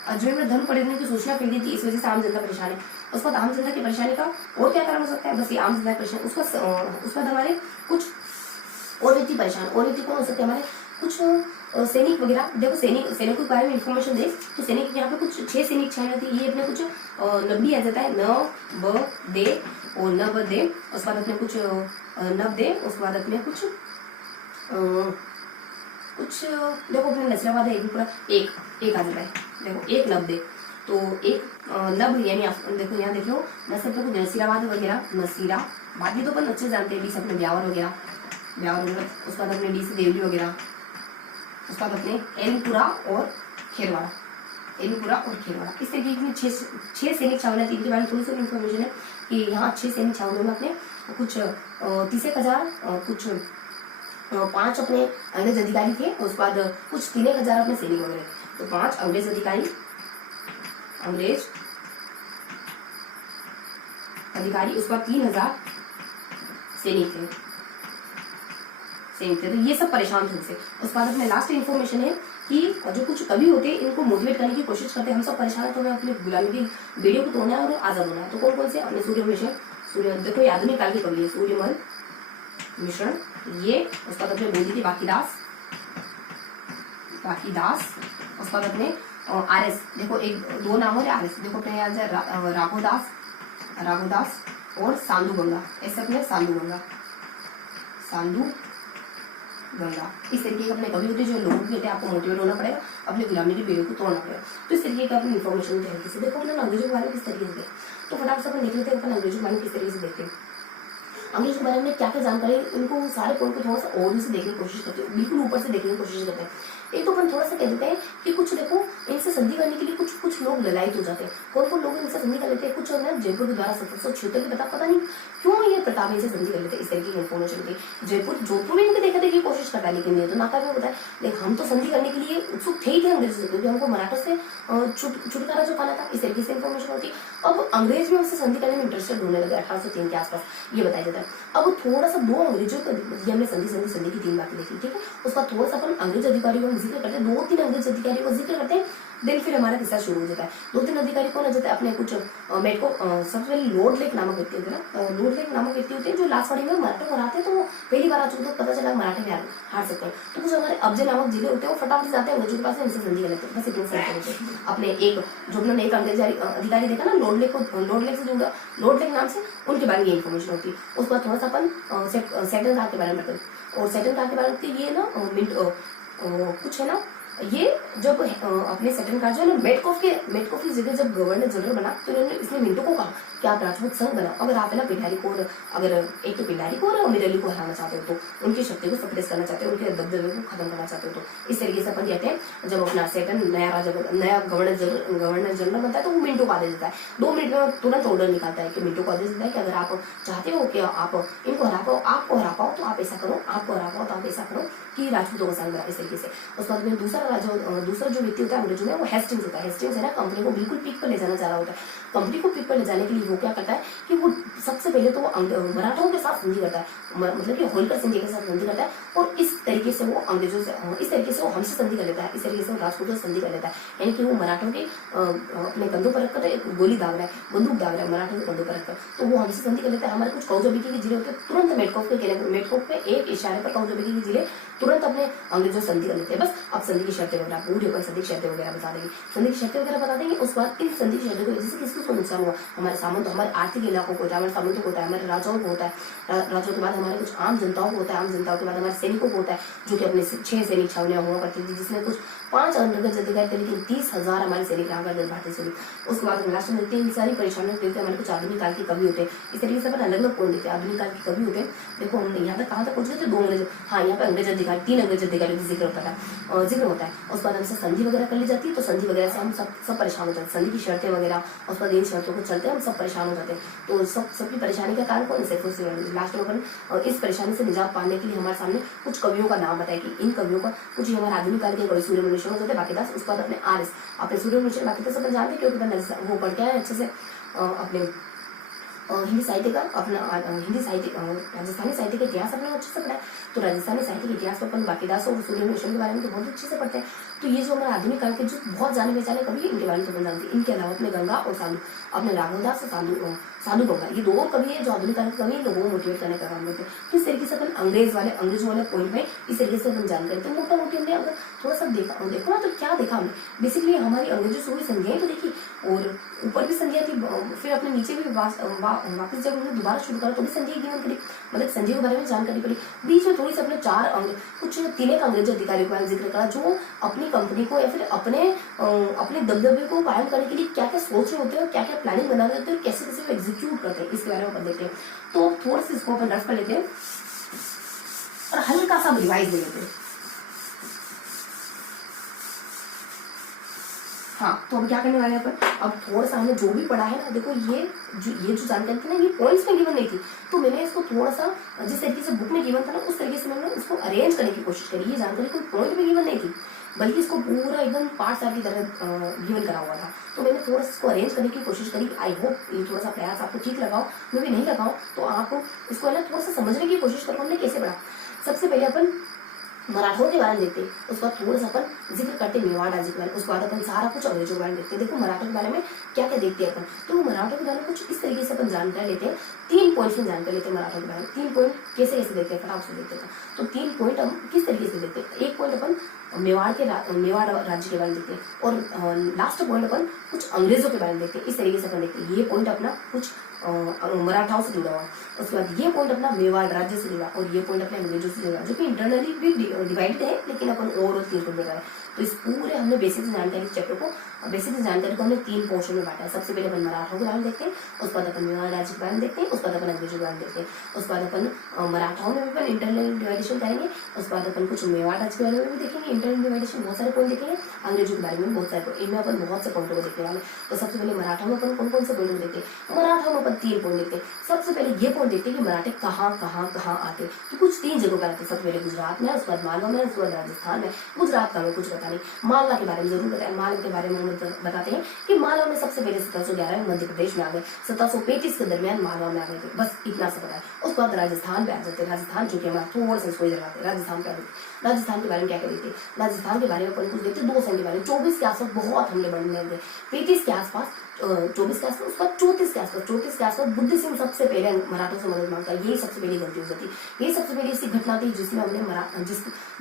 अजमेर में धर्म परिवर्तन की सूचना फैल गई थी, इस वजह से आम जनता परेशान है। उसके बाद आम जनता की परेशानी का और क्या कारण हो सकता है? बस ये आम जनता की परेशानी। उसके बाद हमारे कुछ और व्यक्ति परेशान। और व्यक्ति कौन हो सकते हैं? हमारे कुछ सैनिक वगैरह। देखो सैनिकों के बारे में इन्फॉर्मेशन दे तो सैनिक यहाँ पे कुछ 6 सैनिक छाए थे। ये अपने कुछ नब्बी आ जाता है, न ब दे और न ब दे। उसके बाद अपने कुछ नब दे। उसके बाद अपने कुछ देखो अपने नसीराबाद है, एक पूरा एक आ जाता है। देखो एक नब दे, तो एक नब यानी देखो यहाँ देख लो नसीराबाद वगैरह, नसीराबाद ये तो अपन अच्छे जानते हैं। 20 अपने ब्यावर वगैरह। उसके बाद अपने 20 देवली वगैरह। उसके बाद अपने एलपुरा और खेरवाड़ा। इस तरीके की 6 सैनिक छावनी थी। इनके बारे में थोड़ी सी इन्फॉर्मेशन है कि यहाँ 6 सैनिक छावनी में अपने कुछ 30,000 कुछ 5 अपने अंग्रेज अधिकारी थे। उसके बाद कुछ 3,000 अपने सैनिक वगैरह। तो 5 अंग्रेज अधिकारी, उसके बाद 3,000 सैनिक थे। तो ये सब परेशान थे उनसे। उसके बाद अपने लास्ट इन्फॉर्मेशन है कि जो कुछ कवि होते हैं इनको मोटिवेट करने की कोशिश करते हैं। हम सब परेशान है, तो हमें अपनी गुलामी की बेड़ियों को तोड़ना है और आजाद होना है। तो कौन कौन से? अपने सूर्य देखो ये आधुनिक काल के कवि है, सूर्यमल मिश्रण ये उसके बाद अपने बोली थी बाकीदास, बाकीदास। उसके बाद अपने आरएस, देखो एक दो नाम हो रहे आरएस, देखो अपने यहाँ से राघोदास, राघोदास और सांधु गंगा, ऐसे अपने सांधु गंगा, सांधु गंगा। इस तरीके के अपने कवि होते हैं जो लोगों के होते हैं, आपको मोटिवेट होना पड़ेगा, अपने गुलामी की बेड़ों को तोड़ना पड़ेगा। तो इस तरीके का अपनी इन्फॉर्मेशन तरीके से देखो अपने अंग्रेजों के बारे में किस तरीके से, तो फटाफट से अपन देख लेते हैं अपन अंग्रेजों के बारे में किस तरीके से देखते हैं। अंग्रेजों के बारे में क्या क्या जानकारी, इनको सारे पॉइंट को थोड़ा सा और से देखने की कोशिश करते हैं, बिल्कुल ऊपर से देखने की कोशिश करते हैं। एक तो अपन थोड़ा सा कह देते हैं कि कुछ देखो इनसे संधि करने के लिए कुछ लोग ललायित हो जाते हैं। कौन कौन लोग इनसे संधि कर लेते हैं, कुछ ना जयपुर के द्वारा 1776 के पता नहीं क्यों ये प्रताप इनसे संधि कर लेते हैं। इस तरीके की इन्फॉर्मेशन की जोधपुर में इनके देखा देखी कोशिश करता है, लेकिन ये तो नाकामयाब होता है। लेकिन हम तो संधि करने के लिए उत्सुक थे ही थे अंग्रेजों से, क्योंकि हमको मराठों से छुटकारा जो पाना था। इस तरीके से इन्फॉर्मेशन होती। अब अंग्रेज भी हमसे संधि करने में इंटरेस्टेड होने लगे 1803 के आसपास, ये बताया जाता है। अब थोड़ा सा दो अंग्रेजों को हमने संधि की 3 बातें देखी, ठीक है। उसका थोड़ा सा अपन अंग्रेज अधिकारियों का जिक्र करते हैं, 2-3 अंग्रेज अधिकारियों का जिक्र करते हैं, देन फिर हमारा किस्सा शुरू हो जाता है। 2-3 अधिकारी कौन हो जाता है अपने कुछ मेडको, सबसे पहले लॉर्ड लेक नामक व्यक्ति होते हैं ना, लॉर्ड लेक नामक व्यक्ति होते हैं जो लास्ट में मराठों को हराते हैं। तो वो पहली बार आ चुके, तो पता चला मराठे में हार सकते हैं। तो कुछ हमारे अब्जे नामक जिले होते हैं, वो फटाफट से जाते हैं अंग्रेजों के पास, इनसे संधि कर लेते हैं। बस इतने सारे होते हैं अपने। एक जो अपने एक अंग्रेज अधिकारी देखा ना, लॉर्ड लेक से जुड़ा, लॉर्ड लेक नाम से, उनके बारे में इन्फॉर्मेशन होती है। उसके बाद थोड़ा सा अपन सेटन कार के बारे में बताते हैं। और सेटन कार के बारे में ये ना कुछ है ना, ये जब अपने सेटन कार जो है ना मेडकोफ की जगह जब गवर्नर जनरल बना, तो इन्होंने इसने मिंटो को कहा कि आप राजपूत संघ बनाओ। अगर आप है ना पिल्लारी को, अगर एक तो पिल्लारी को और मिरली को हराना चाहते हो, तो उनकी शक्ति को सप्रेस करना चाहते हो, उनके दबदबे को खत्म करना चाहते हो, तो इस तरीके से अपन कहते हैं जब अपना सेटन नया गवर्नर जनरल बनता है, तो वो मिंटो को आदेश देता है। 2 मिनट में तुरंत ऑर्डर निकालता है कि मिंटो को आदेश देता है कि अगर आप चाहते हो कि आप इनको आपको हरा पाओ तो आप ऐसा करो, आपको हरा पाओ तो आप ऐसा करो कि राजपूतों का संघ बनाओ। इस तरीके से उसके बाद में दूसरा जो व्यक्ति होता है अंग्रेजों में, वो हेस्टिंग्स होता है। हेस्टिंग्स है ना कंपनी को बिल्कुल पीक पर ले जाना चाह रहा होता है। कंपनी को पीक पर ले जाने के लिए वो क्या करता है कि वो सबसे पहले तो वो मराठों के साथ संधि करता है, मतलब कि होलकर सिंह के साथ संधि करता है, और इस तरीके से वो अंग्रेजों से, इस तरीके से वो हमसे संधि कर लेता है, इस तरीके से वो राजपूतों से संधि कर लेता है। यानी कि वो मराठों के अपने कंधों पर रखकर एक गोली दाग रहा है, बंदूक दाग रहा है मराठों के कंधों पर रखकर, तो वो हमसे संधि कर लेता है। हमारे कुछ कौजोबिकी के जिले होते हैं, तुरंत मेडकोफ पे एक इशारे पर कौजोबिकी के जिले तुरंत अपने अंग्रेजों संधि कर लेते हैं। बस अब संधि की शर्तें वगैरह पूरी ऊपर संधि की शर्तें वगैरह बता देंगे, संधि की शर्तें वगैरह बता देंगे। उसके बाद इन संधि की शर्तों की वजह से किसको नुकसान हुआ, हमारे सामंत, हमारे आर्थिक इलाकों को होता है, हमारे सामंतों को होता है, हमारे राजाओं को होता है, राजाओं के बाद हमारे कुछ आम जनताओं को होता है, आम जनताओं के बाद हमारे सैनिकों को होता है, जो कि अपने 6 सैनिक छावनियां हुआ करती थी, जिसमें कुछ 5 अंग्रेज अधिकारी थे, लेकिन 30,000 हमारे सैनिक रहा करते भारतीय सैनिक। उसके बाद लास्ट में देखते हैं सारी परेशानियां देखते हैं। हमारे कुछ आधुनिक काल के कवि होते हैं, इस तरीके से अपन अलग अलग पॉइंट देखते हैं। आधुनिक काल के कवि होते हैं, देखो हम यहाँ तक कहाँ तक पहुंच गए थे, 2 अंग्रेज, हाँ यहाँ पे अंग्रेज अधिकारी 3 अंग्रेज अधिकारी जिक्र होता है। उसके बाद हमसे संधि वगैरह कर ली जाती है, तो संधि वगैरह से हम सब परेशान हो जाते हैं। संधि की शर्तें वगैरह, उसके बाद इन शर्तों को चलते हम सब परेशान हो जाते हैं। तो सबकी परेशानी का कारण कौन है, लास्ट में अपन इस परेशानी से निजात पाने के लिए हमारे सामने कुछ कवियों का नाम बताया कि इन कवियों का कुछ हमारे आधुनिक काल के कवि सूर्यमनुष्य हो जाते हैं, बाकीदास। उसके बाद अपने आरएस, अपने सूर्यमनुष्य बाकीदास अपन जानते हैं क्योंकि वो पढ़ के आए अच्छे से अपने हिंदी साहित्य का, अपना हिंदी साहित्य राजस्थानी साहित्य का इतिहास अपने अच्छे से पढ़ा है। तो राजस्थानी साहित्य के इतिहास पर अपन बाकीदास और सूर्यवंशम के बारे में तो बहुत अच्छे से पढ़ते हैं। तो ये जो हमारे आधुनिक काल के जो बहुत जाने पहचाने कवि है, इनके बारे में तो अपन जानते हैं। इनके अलावा अपने गंगा और साधु, अपने राघवदास और साधु गंगा, ये 2 कवि है जो आधुनिक काल के कवि लोगों को मोटिवेट करने का काम करते हैं। तो इस तरीके से अपन अंग्रेजों वाले पॉइंट में इस तरीके से अपन जानकारी, तो मोटा मोटी हमने अगर थोड़ा सा देखो ना, तो क्या देखा हमने, बेसिकली हमारी अंग्रेजों से हुई संधियाएं तो देखी, और ऊपर भी संधियां थी, फिर अपने नीचे भी वापस जब हमने दोबारा शुरू करा तो भी संधि गिवन करी, मतलब संधि के बारे में जानकारी पड़ी। बीच में थोड़ी सी अपने 3 अंग्रेज अधिकारियों का जिक्र करा, जो अपनी कंपनी को या फिर अपने दबदबे को कायम करने के लिए क्या क्या सोच रहे होते हैं, क्या क्या प्लानिंग बना रहे होते हैं, कैसे कैसे एग्जीक्यूट करते हैं, इसके बारे में अपन देखते हैं। तो थोड़ा सा इसको अपन रफ कर लेते हैं और हल्का सा रिवाइज दे लेते हैं। हाँ, तो अब क्या करने वाले हैं अपन, अब थोड़ा सा हमने जो भी पढ़ा है ना, देखो ये जो जानकारी थी ना, ये पॉइंट्स में गिवन नहीं थी, तो मैंने इसको थोड़ा सा जिस तरीके से बुक में गिवन था ना, उस तरीके से मैंने इसको अरेंज करने की कोशिश करी। ये जानकारी कोई पॉइंट में गिवन नहीं थी, बल्कि इसको पूरा एकदम पार्ट की तरह गिवन करा हुआ था। तो मैंने थोड़ा सा इसको अरेंज करने की कोशिश करी। आई होप ये थोड़ा सा प्रयास आपको ठीक लगाओ, मैं भी नहीं लगाऊं तो आप इसको है ना थोड़ा सा समझने की कोशिश करो हमने कैसे पढ़ा। सबसे पहले अपन मराठों के बारे में देखते हैं, उसके बाद थोड़ा सा अपन जिक्र करते हैं मेवाड़ राज्य के बारे में, उसके बाद अपन सारा कुछ अंग्रेजों के बारे में देखते हैं। देखो मराठों के बारे में क्या क्या देखते हैं अपन, तो मराठों के बारे में कुछ इस तरीके से अपन जानकारी लेते हैं। 3 पॉइंट्स में जानकारी लेते हैं मराठों के बारे में। 3 पॉइंट कैसे कैसे देखते हैं फटाफट से देखते हैं। तो 3 पॉइंट हम किस तरीके से देखते हैं। एक पॉइंट अपन मेवाड़ राज्य के बारे में देखते हैं, और लास्ट पॉइंट अपन कुछ अंग्रेजों के बारे में देखते हैं। इस तरीके से अपन देखते हैं। ये पॉइंट अपना कुछ मराठाओं से जुड़ा हुआ, उसके बाद ये पॉइंट अपना मेवाड़ राज्य से जुड़ा, और ये पॉइंट अपने अंग्रेजों से जुड़ा, जो कि इंटरनली भी डिवाइडेड है, लेकिन अपन ओवरऑल 3 पॉइंट रहा है। तो इस पूरे हमने बेसिक जानकारी चैप्टर को, बेसिक जानकारी को हमने 3 पोर्शन में बांटा है। सबसे पहले अपन मराठों के बारे में देखते हैं, उसके बाद अपन मेवाड़ राज्य के बारे में देखते हैं, उसके बाद अपन अंग्रेजों के बारे में देखते हैं, उसके बाद अपन मराठाओं में भी अपन इंटरनल डिवाइडेशन करेंगे, उसके बाद अपन कुछ मेवाड़ राज्य के बारे में भी देखेंगे, इंटरनल डिवाइडेशन बहुत सारे पॉइंट देखेंगे, अंग्रेजों के बारे में बहुत सारे पॉइंट, इनमें अपन बहुत से पॉइंटों को देखने वाले। तो सबसे पहले मराठा में अपन कौन कौन से पॉइंट देखते हैं। मराठा में अपन 3 पॉइंट देखते हैं। सबसे पहले ये पॉइंट देखते हैं कि मराठे कहाँ आते हैं। तो कुछ 3 जगहों पर आते हैं। सबसे पहले गुजरात में, उसके बाद मालवा में, उसके बाद राजस्थान में। गुजरात का हमें कुछ पता नहीं, मालवा के बारे में जरूर बताएं। मालवा के बारे में हम बताते हैं कि मालवा में सबसे पहले 1711 में मध्य प्रदेश में आ गए, 1735 के दरमियान मालवा में आ गए थे, बस इतना से पता है। उसके बाद राजस्थान पे आ जाते हैं। राजस्थान जो कि हमारा थोड़ा सा सोच रहा है, राजस्थान पे राजस्थान के बारे में क्या क्या देखते हैं। राजस्थान के बारे में अपन कुछ देखते हैं 2 सन के बारे में। 24 के आसपास बहुत हमने बढ़ने लगे, 35 के आसपास, 24 के आसपास, उसके बाद 34 के आसपास, 34 के आसपास बुद्धि सिंह सबसे पहले मराठों से मदद मांगता है। यही सबसे पहली गलती हो जाती है। यही सबसे पहली ऐसी घटना थी जिसमें हमने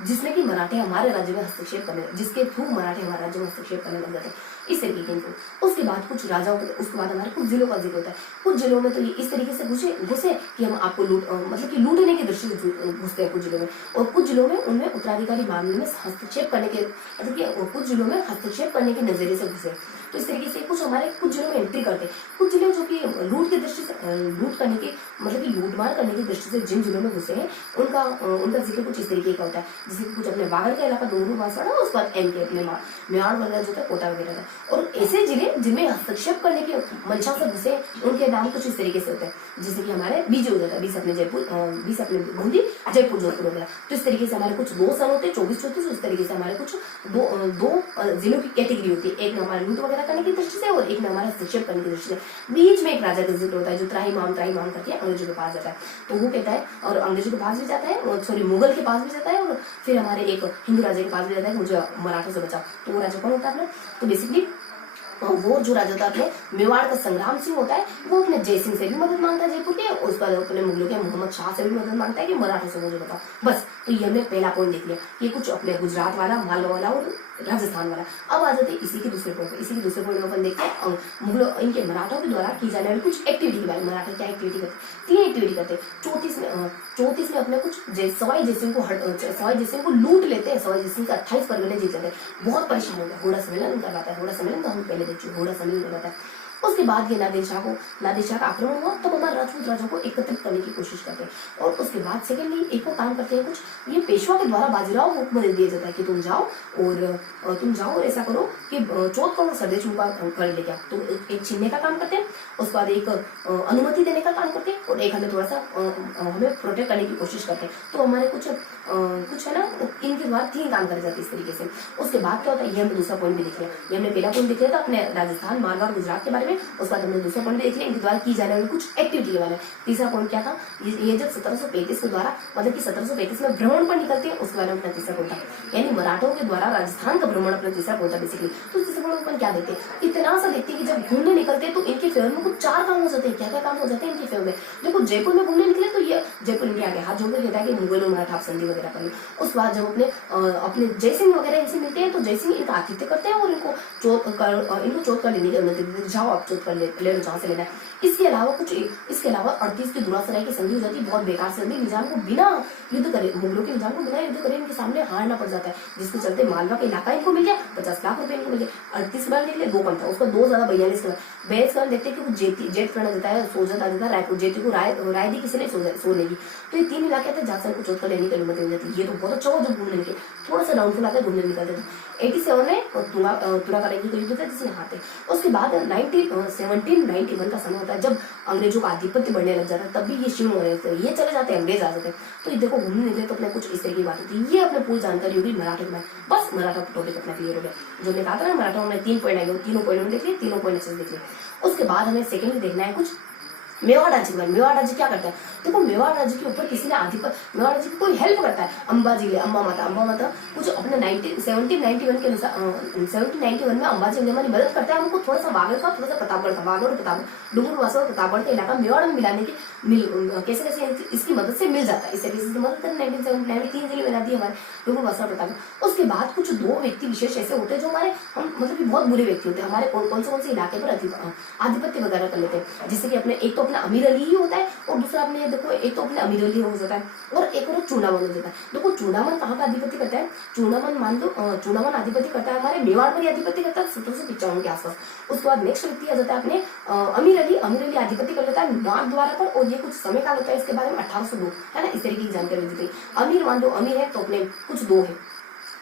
जिसमें कि मराठे हमारे राज्य में हस्तक्षेप करने, जिसके थ्रू मराठे हमारे राज्य में हस्तक्षेप करने लग जाते हैं। इस तरीके के इनको। उसके बाद कुछ राजाओं के, उसके बाद हमारे कुछ जिलों का जिक्र होता है। कुछ जिलों में तो ये इस तरीके से घुसे कि हम आपको मतलब कि लूटने की दृष्टि से घुसते हैं कुछ जिलों में, और कुछ जिलों में उनमें उत्तराधिकारी मामले में हस्तक्षेप करने के, मतलब कि कुछ जिलों में हस्तक्षेप करने के नजरिए से घुसे। तो इस तरीके से कुछ हमारे कुछ जिलों में एंट्री करते हैं। कुछ जिले जो कि लूट की दृष्टि से, लूट करने की, मतलब कि लूटमार करने की दृष्टि से जिन जिलों में घुसे हैं उनका जिक्र कुछ इस तरीके का होता है। जैसे कुछ अपने बागड़ का इलाका, डोंगरू, बांसवाड़ा, उसके बाद एम के अपने मेवाड़ वगैरह जो था, कोटा वगैरह था। और ऐसे जिले जिनमें हस्तक्षेप करने की मंशा से घुसे, उनके नाम कुछ इस तरीके से होते हैं। जैसे कि हमारे बीजे हो जाता है, 20 अपने जयपुर, 20 अपने बूंदी, जयपुर जोधपुर हो गया। तो इस तरीके से हमारे कुछ 2 सन होते हैं, 24-34। उस तरीके से हमारे कुछ दो जिलों की कैटेगरी होती है। एक में हमारे लूट वगैरह करने की दृष्टि से, और एक में हमारा हस्तक्षेप करने की दृष्टि से। बीच में एक राजा का जिक्र होता है जो त्राहिमाम करके अंग्रेजों के पास जाता है। तो वो कहता है, और अंग्रेजों के पास भी जाता है, और सॉरी मुगल के पास भी जाता है, और फिर हमारे एक हिंदू राजा के पास भी जाता है, मुझे मराठों से बचाओ। तो वो राजा कौन होता है अपना, तो बेसिकली वो जो राजा होता है मेवाड़ का संग्राम सिंह होता है। वो अपने जयसिंह से भी मदद मांगता है जयपुर के, और उसके बाद अपने मुगलों के मोहम्मद शाह से भी मदद मांगता है कि मराठों से मुझे बताओ। बस, तो ये हमने पहला पॉइंट देख लिया। ये कुछ अपने गुजरात वाला, मालवा वाला और राजस्थान वाला। अब आ जाते हैं इसी के दूसरे पॉइंट पर। इसी के दूसरे पॉइंट में अपन देखते हैं मुगलों, इनके मराठों के द्वारा की जाने वाली कुछ एक्टिविटी के बारे में। मराठा क्या एक्टिविटी करते हैं, 3 एक्टिविटी करते हैं। 34 में अपने कुछ सवाई जयसिंह को लूट लेते हैं। सवाई जयसिंह का 28 परगने जीत लेते हैं। बहुत परेशान हो गया। घोड़ा सम्मेलन करवाता है। घोड़ा सम्मेलन तो हम पहले देख चुके, घोड़ा सम्मेलन करवाता है। उसके बाद ये नादिर शाह का आक्रमण हुआ, तब हमारे राजपूत राजाओं को एकत्रित करने की कोशिश करते हैं। और उसके बाद सेकेंडली एक और काम करते हैं कुछ, ये पेशवा के द्वारा बाजीराव को हुक्म दे दिया जाता है कि तुम जाओ और ऐसा करो कि 14 करोड़ स्वदेश मुद्रा कर लेके आओ। तो एक छीनने का काम करते हैं, उसके बाद एक अनुमति देने का काम करते हैं, और एक हमें थोड़ा सा हमें प्रोटेक्ट करने की कोशिश करते हैं। तो हमारे कुछ है ना, इनके द्वारा 3 काम करे जाते हैं इस तरीके से। उसके बाद क्या होता है, ये हमने दूसरा पॉइंट भी देख लिया। ये हमने पहला पॉइंट देख लिया था अपने राजस्थान, मालवा और गुजरात के बारे में। उसके बाद हमने दूसरा पॉइंट देख लिया इनके द्वारा की जाने वाली कुछ एक्टिविटी के बारे में। तीसरा पॉइंट क्या था, ये जब 1735 के द्वारा, मतलब कि 1735 में भ्रमण पर निकलते हैं, उसके बारे में अपना तीसरा पॉइंट था। यानी मराठों के द्वारा राजस्थान का भ्रमण अपना तीसरा पॉइंट था बेसिकली। तो तीसरे पॉइंट पर क्या देखते हैं, इतना सा देखते हैं कि जब घूमने निकलते हैं तो इनके फेवर में कुछ 4 काम हो जाते हैं। क्या क्या काम हो जाते हैं इनके फेवर में। देखो, जयपुर में घूमने निकले तो ये जयपुर इनके आगे हाथ जोड़कर कहता है कि मुगल और मराठा संधि वगैरह करें। उसके बाद जब अपने जयसिंह वगैरह इनसे मिलते हैं तो जयसिंह इनका आतिथ्य करते हैं और इनको चोट कर लेने की अनुमति देते हैं। जाओ आप चोट कर ले लो जहाँ से लेना है। इसके अलावा 38 की दुरासराय की संधि हो जाती है। बहुत बेकार संधि, निजाम को बिना युद्ध करे, मुगलों के निजाम को बिना युद्ध करे इनके सामने हारना पड़ जाता है, जिसके चलते मालवा का इलाका इनको मिल गया, 50 लाख रुपए इनको मिल गए। 38 बार निकले, 2 कम था, उसका 2 ज्यादा 42 का। 42 का देखते हैं कि जेठ करना देता है, सोजत आ जाता है रायपुर। जेठी को राय दी किसी ने सोने की। तो ये 3 इलाके थे जहाँ से इनको चोट कर लेने की अनुमति मिल जाती है। ये तो बहुत अच्छा हुआ जब घूमने निकले। थोड़ा सा डाउनफॉल आता है, घूमने निकलते थे। 87 में तुराकारेंगी का युद्ध था जिसमें हारते। उसके बाद 1791 का समय होता है जब अंग्रेजों का आधिपत्य बढ़ने लग जाता है। तब भी ये शिव हो रहे थे, ये चले जाते हैं, अंग्रेज आ जाते हैं। तो ये देखो, घूमने निकले तो अपने कुछ इस तरह की बात होती है। ये अपने पूरी जानकारी होगी मराठा में। बस मराठा टॉपिक अपना क्लियर हो गया। जो मैंने कहा था ना, मराठा में 3 पॉइंट आएंगे, तीनों पॉइंट में देख लिए, तीनों पॉइंट अच्छे से देख लिए। उसके बाद हमें सेकेंडली देखना है कुछ मेवाड़ राज्य के बारे में। मेवाड़ राज्य क्या करता है, देखो मेवाड़ राज्य के ऊपर किसी ने आधिपत्य, मेवाड़ राज्य की कोई हेल्प करता है, अंबाजी ले, अम्बा माता कुछ अपने 1791 के अनुसार 1791 में अंबाजी अम्बा की मदद करता है, हमको थोड़ा सा बागड़ का, थोड़ा सा प्रतापगढ़ का, बागड़ और प्रतापगढ़ डूंगर वासा और प्रतापगढ़ का इलाका मेवाड़ में मिलाने की कैसे कैसे इसकी मदद से मिल जाता है। इस तरीके से मदद करें 1979 में 3 जिले मिला दिए हमारे डूंगर वासा और प्रतापगढ़। उसके बाद कुछ 2 व्यक्ति विशेष ऐसे होते हैं जो हमारे हम मतलब बहुत बुरे व्यक्ति होते हैं, हमारे कौन से इलाके पर आधिपत्य वगैरह कर लेते हैं। जैसे कि अपने एक तो अपना अमीर अली ही होता है और दूसरा अपने देखो एक तो अपने अमीर अली हो जाता है और एक और चूड़ामन हो जाता है। देखो चूड़ामन कहाँ का आधिपत्य करता है, चूड़ामन मान लो चूड़ामन आधिपत्य करता है हमारे मेवाड़ पर आधिपत्य करता है 1795 के आसपास। उसके बाद नेक्स्ट व्यक्ति आ जाता है अपने अमीर अली आधिपत्य कर लेता है नाथद्वारा पर और ये कुछ समय काल होता है इसके बारे में 1802 है ना, इस तरीके की जानकारी दी गई। अमीर मान लो अमीर है तो अपने कुछ 2 है,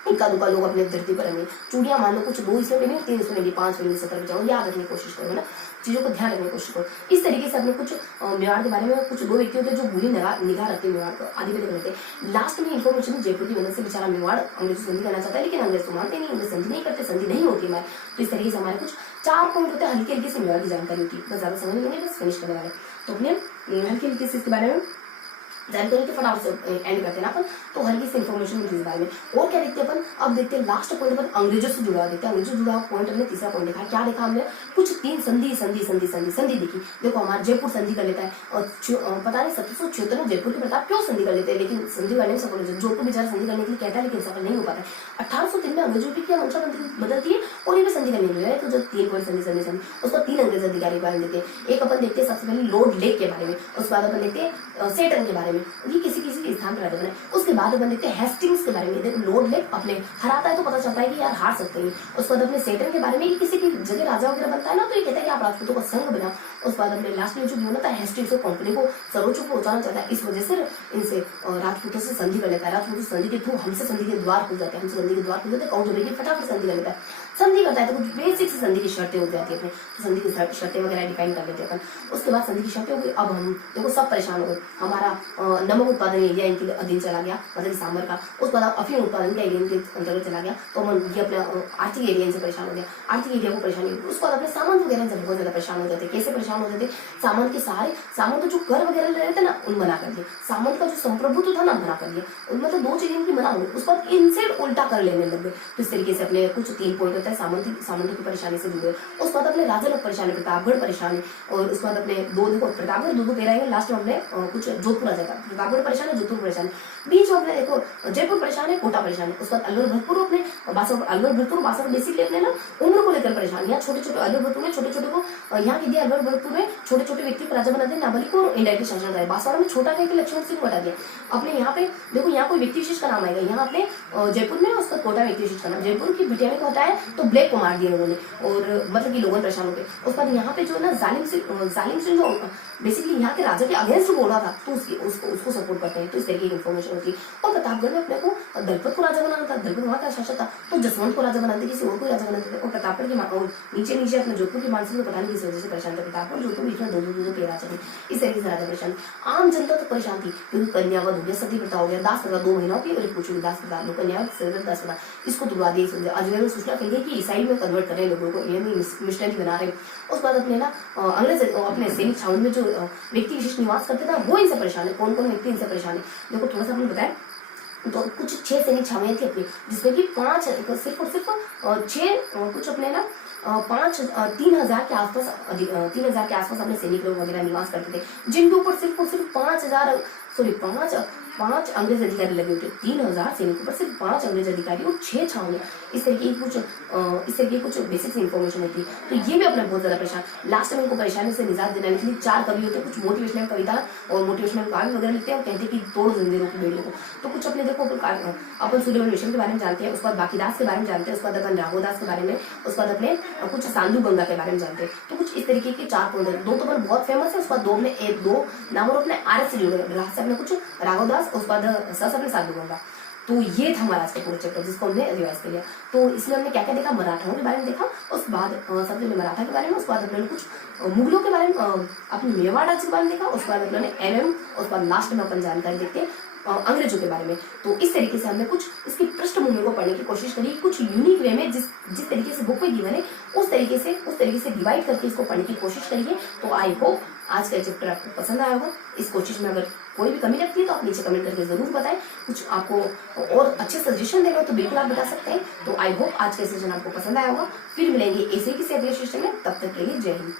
इक्का दुक्का लोग अपने धरती पर रहेंगे। चूड़ियां मान लो कुछ 2 इसमें नहीं, 3 इसमें नहीं, 5 में 70 में जाओ, याद रखने की कोशिश करो ना, चीजों को ध्यान रखने की कोशिश करो। इस तरीके से अपने कुछ मेवाड़ के बारे में कुछ 2 व्यक्ति होते हैं जो बुरी निगाह रखते हैं मेवाड़ को आधिपत्य करते हैं। लास्ट में इन्फॉर्मेशन जयपुर की वजह से बेचारा मेवाड़ अंग्रेज संधि करना चाहता है, लेकिन अंग्रेज तो मानते नहीं, अंग्रेज संधि नहीं करते, संधि नहीं होती हमारे। तो इस तरीके से हमारे कुछ 4 पॉइंट होते हैं, हल्की हल्की से मेवाड़ की जानकारी होती है, बस ज्यादा समझ नहीं, बस फिनिश करने वाले। तो अपने हल्की हल्की से इसके बारे में जानकारी तो फटाफट से एंड करते हैं ना अपन, तो हल्की सी इन्फॉर्मेशन मिलती है इस बारे में। और क्या देखते हैं अपन, अब देखते हैं लास्ट पॉइंट अपन अंग्रेजों से जुड़ा देखते हैं। अंग्रेजों से जुड़ा पॉइंट हमने तीसरा पॉइंट देखा, क्या देखा हमने, कुछ 3 संधि देखी। देखो हमारा जयपुर संधि कर लेता है और पता नहीं 1776 में जयपुर के प्रताप क्यों संधि कर लेते हैं, लेकिन संधि करने में सफल हो जाए। जोधपुर बेचारा संधि करने के लिए कहता है लेकिन सफल नहीं हो पाता है। 1803 में अंग्रेजों की क्या मंशा बदलती है और इन्हें संधि करने लगे, तो जो 3 पॉइंट संधि उसको 3 अंग्रेज अधिकारी के बारे में देखते हैं। एक अपन देखते हैं सबसे पहले लॉर्ड लेक के बारे में, उसके बाद अपन देखते हैं सेटन के बारे में, ये किसी स्थान पर राजा बने। उसके बाद अपन देखते हैं हेस्टिंग्स के बारे में, देखो लॉर्ड लेक अपने हराता है तो पता चलता है कि यार हार सकते हैं। उसके बाद अपने सेटन के बारे में, ये किसी की जगह राजा वगैरह बनता है ना, तो ये कहता है कि आप राजपूतों का संघ बनाओ। उसके बाद अपने लास्ट में जो बोला था हेस्टिंग्स को कंपनी को सर्वोच्च को पहुंचाना चाहता है, इस वजह से इनसे राजपूतों से संधि कर लेता है। राजपूतों संधि के थ्रू हमसे संधि के द्वार खुल जाते हैं, हमसे संधि के द्वार खुल जाते हैं, कौन जो फटाफट संधि कर लेता है। संधि करता है तो कुछ बेसिक से संधि की शर्तें हो जाती है अपने, तो संधि की शर्तें वगैरह डिफाइन कर लेते हैं अपन। उसके बाद संधि की शर्तें हो गई, अब हम देखो सब परेशान हो गए, हमारा नमक उत्पादन एरिया इनके अधीन चला गया, मतलब सांबर का। उसके बाद अफीम उत्पादन का एरिया इनके अंतर्गत चला गया, तो हम ये अपने आर्थिक एरिया इनसे परेशान हो गया, आर्थिक एरिया को परेशानी हुई। उसके बाद अपने सामान वगैरह से बहुत ज्यादा परेशान हो जाते। कैसे परेशान हो जाते, सामान के सारे सामान तो जो कर वगैरह ले रहे थे ना उन मना कर दिए, सामान का जो संप्रभुत्व था ना मना कर दिया, मतलब 2 चीजें इनकी मना हो गई। उसके बाद इनसे उल्टा कर लेने लगे। तो इस तरीके से अपने कुछ 3 पॉइंट होता है सामंती की परेशानी से जुड़े। उसके बाद अपने राजा लोग परेशानी, प्रतापगढ़ परेशानी, और उसके बाद अपने 2 देखो प्रतापगढ़ 2 पेड़ आएंगे, लास्ट में हमने कुछ जोधपुर आ जाएगा। प्रतापगढ़ परेशान है, जोधपुर परेशान है, बीच में अपने देखो जयपुर परेशान है, कोटा परेशान है। उसके बाद अलवर भरतपुर अपने अलवर भरतपुर बेसिकली अपने ना उम्र को लेकर परेशान। यहाँ छोटे छोटे अलवर भरतपुर में छोटे छोटे को यहाँ की दिया, अलवर भरतपुर में छोटे छोटे व्यक्ति को राजा बना दिया, नाबालिग को इनडायरेक्ट शासन कराया। बांसवाड़ा में छोटा करके लक्ष्मण सिंह को हटा दिया। अपने यहाँ पे देखो यहाँ कोई व्यक्ति विशेष का नाम आएगा, यहाँ अपने जयपुर में उसका कोटा व्यक्ति विशेष का नाम, जयपुर की भिटियाने को हटाया तो ब्लैक को मार दिया उन्होंने, और मतलब कि लोगों परेशान हो गए। उसके बाद यहाँ पे जो ना जालिम सिंह जो बेसिकली यहाँ के राजा के अगेंस्ट बोल रहा था, तो उसको सपोर्ट करते हैं। तो इस तरीके की इन्फॉर्मेशन होती है। और प्रतापगढ़ में अपने को दलपत को राजा बनाना था, दलपत वहां का शासक था, तो जसवंत को राजा बनाते, किसी और को राजा बनाते थे। और प्रतापगढ़ के नीचे अपने जोधपुर की मानसिक को पता नहीं किस वजह से परेशान थे। प्रतापगढ़ जोधपुर बीच में 2 के राजा थे, इस तरीके से राजा परेशान। आम जनता तो परेशान थी, क्योंकि कन्यावध हो गया, सती प्रथा हो गया, दास प्रथा 2 महीनों की, और पूछो दास प्रथा लोग कन्यावध दास प्रथा इसको तुड़वा दिए। अजमेर में सूचना फैल गई कि ईसाई में कन्वर्ट कर रहे हैं लोगों को, ये मिशनरी बना रहे हैं। उसके बाद अपने ना अंग्रेज अपने सैनिक छावनी में जो व्यक्ति विशेष निवास करते थे वो इनसे परेशान है। कौन कौन व्यक्ति इनसे परेशान है, देखो थोड़ा सा आपने बताया। तो कुछ 6 सैनिक छावनियां थी अपनी, जिसमें कि 5 सिर्फ और सिर्फ 6 कुछ अपने ना 3,000 के आसपास 3,000 के आसपास अपने सैनिक लोग वगैरह निवास करते थे, जिनके ऊपर सिर्फ और सिर्फ 5 अंग्रेज अधिकारी लगे हुए थे। 3,000 सैनिकों पर सिर्फ 5 अंग्रेज अधिकारी और 6 छावनी। इस तरीके की कुछ बेसिक इन्फॉर्मेशन होती है। तो ये भी अपने बहुत ज्यादा परेशान। लास्ट में इनको परेशानी से निजात दिलाने के लिए 4 कवि होते हैं, कुछ मोटिवेशनल कविता और मोटिवेशनल काव्य वगैरह लिखते हैं और कहते हैं कि तोड़ जंजीरों की बेड़ियों को। तो कुछ अपने देखो अपन सूर्यवन मिशन के बारे में जानते हैं, उसके बाद बाकीदास के बारे में जानते हैं, उसके बाद अपन राघोदास के बारे में, उसके बाद अपने कुछ सांधु गंगा के बारे में जानते हैं। तो कुछ इस तरीके के 4 पॉइंट है। 2 तो अपन बहुत फेमस है, उसके बाद 2 में 2 नाम और अपने आर्य से जुड़े राह से अपने कुछ राघोदास, उसके बाद अपने साधु गंगा। तो ये था हमारा आज का पूरा चैप्टर, जिसको हमने रिवाइज कर लिया। तो इसमें हमने क्या क्या देखा, मराठाओं के बारे में देखा, उसके बाद सबसे पहले मराठा के बारे में, उसके बाद अपने कुछ मुगलों के बारे में, अपने मेवाड़ राज्य के बारे में देखा, उसके बाद अपने उसके बाद लास्ट में अपन जानकारी देखते हैं अंग्रेजों के बारे में। तो इस तरीके से हमने कुछ इसकी पृष्ठभूमि को पढ़ने की कोशिश करी, कुछ यूनिक वे में जिस तरीके से बुक में गिवन है उस तरीके से डिवाइड करके इसको पढ़ने की कोशिश करिए। तो आई होप आज का चैप्टर आपको पसंद आया होगा। इस कोशिश में अगर कोई भी कमी लगती है तो आप नीचे कमेंट करके जरूर बताएं। कुछ आपको और अच्छे सजेशन देना हो तो बिल्कुल आप बता सकते हैं। तो आई होप आज का सेशन आपको पसंद आया होगा। फिर मिलेंगे ऐसे किसी अगले सेशन में, तब तक के लिए जय हिंद।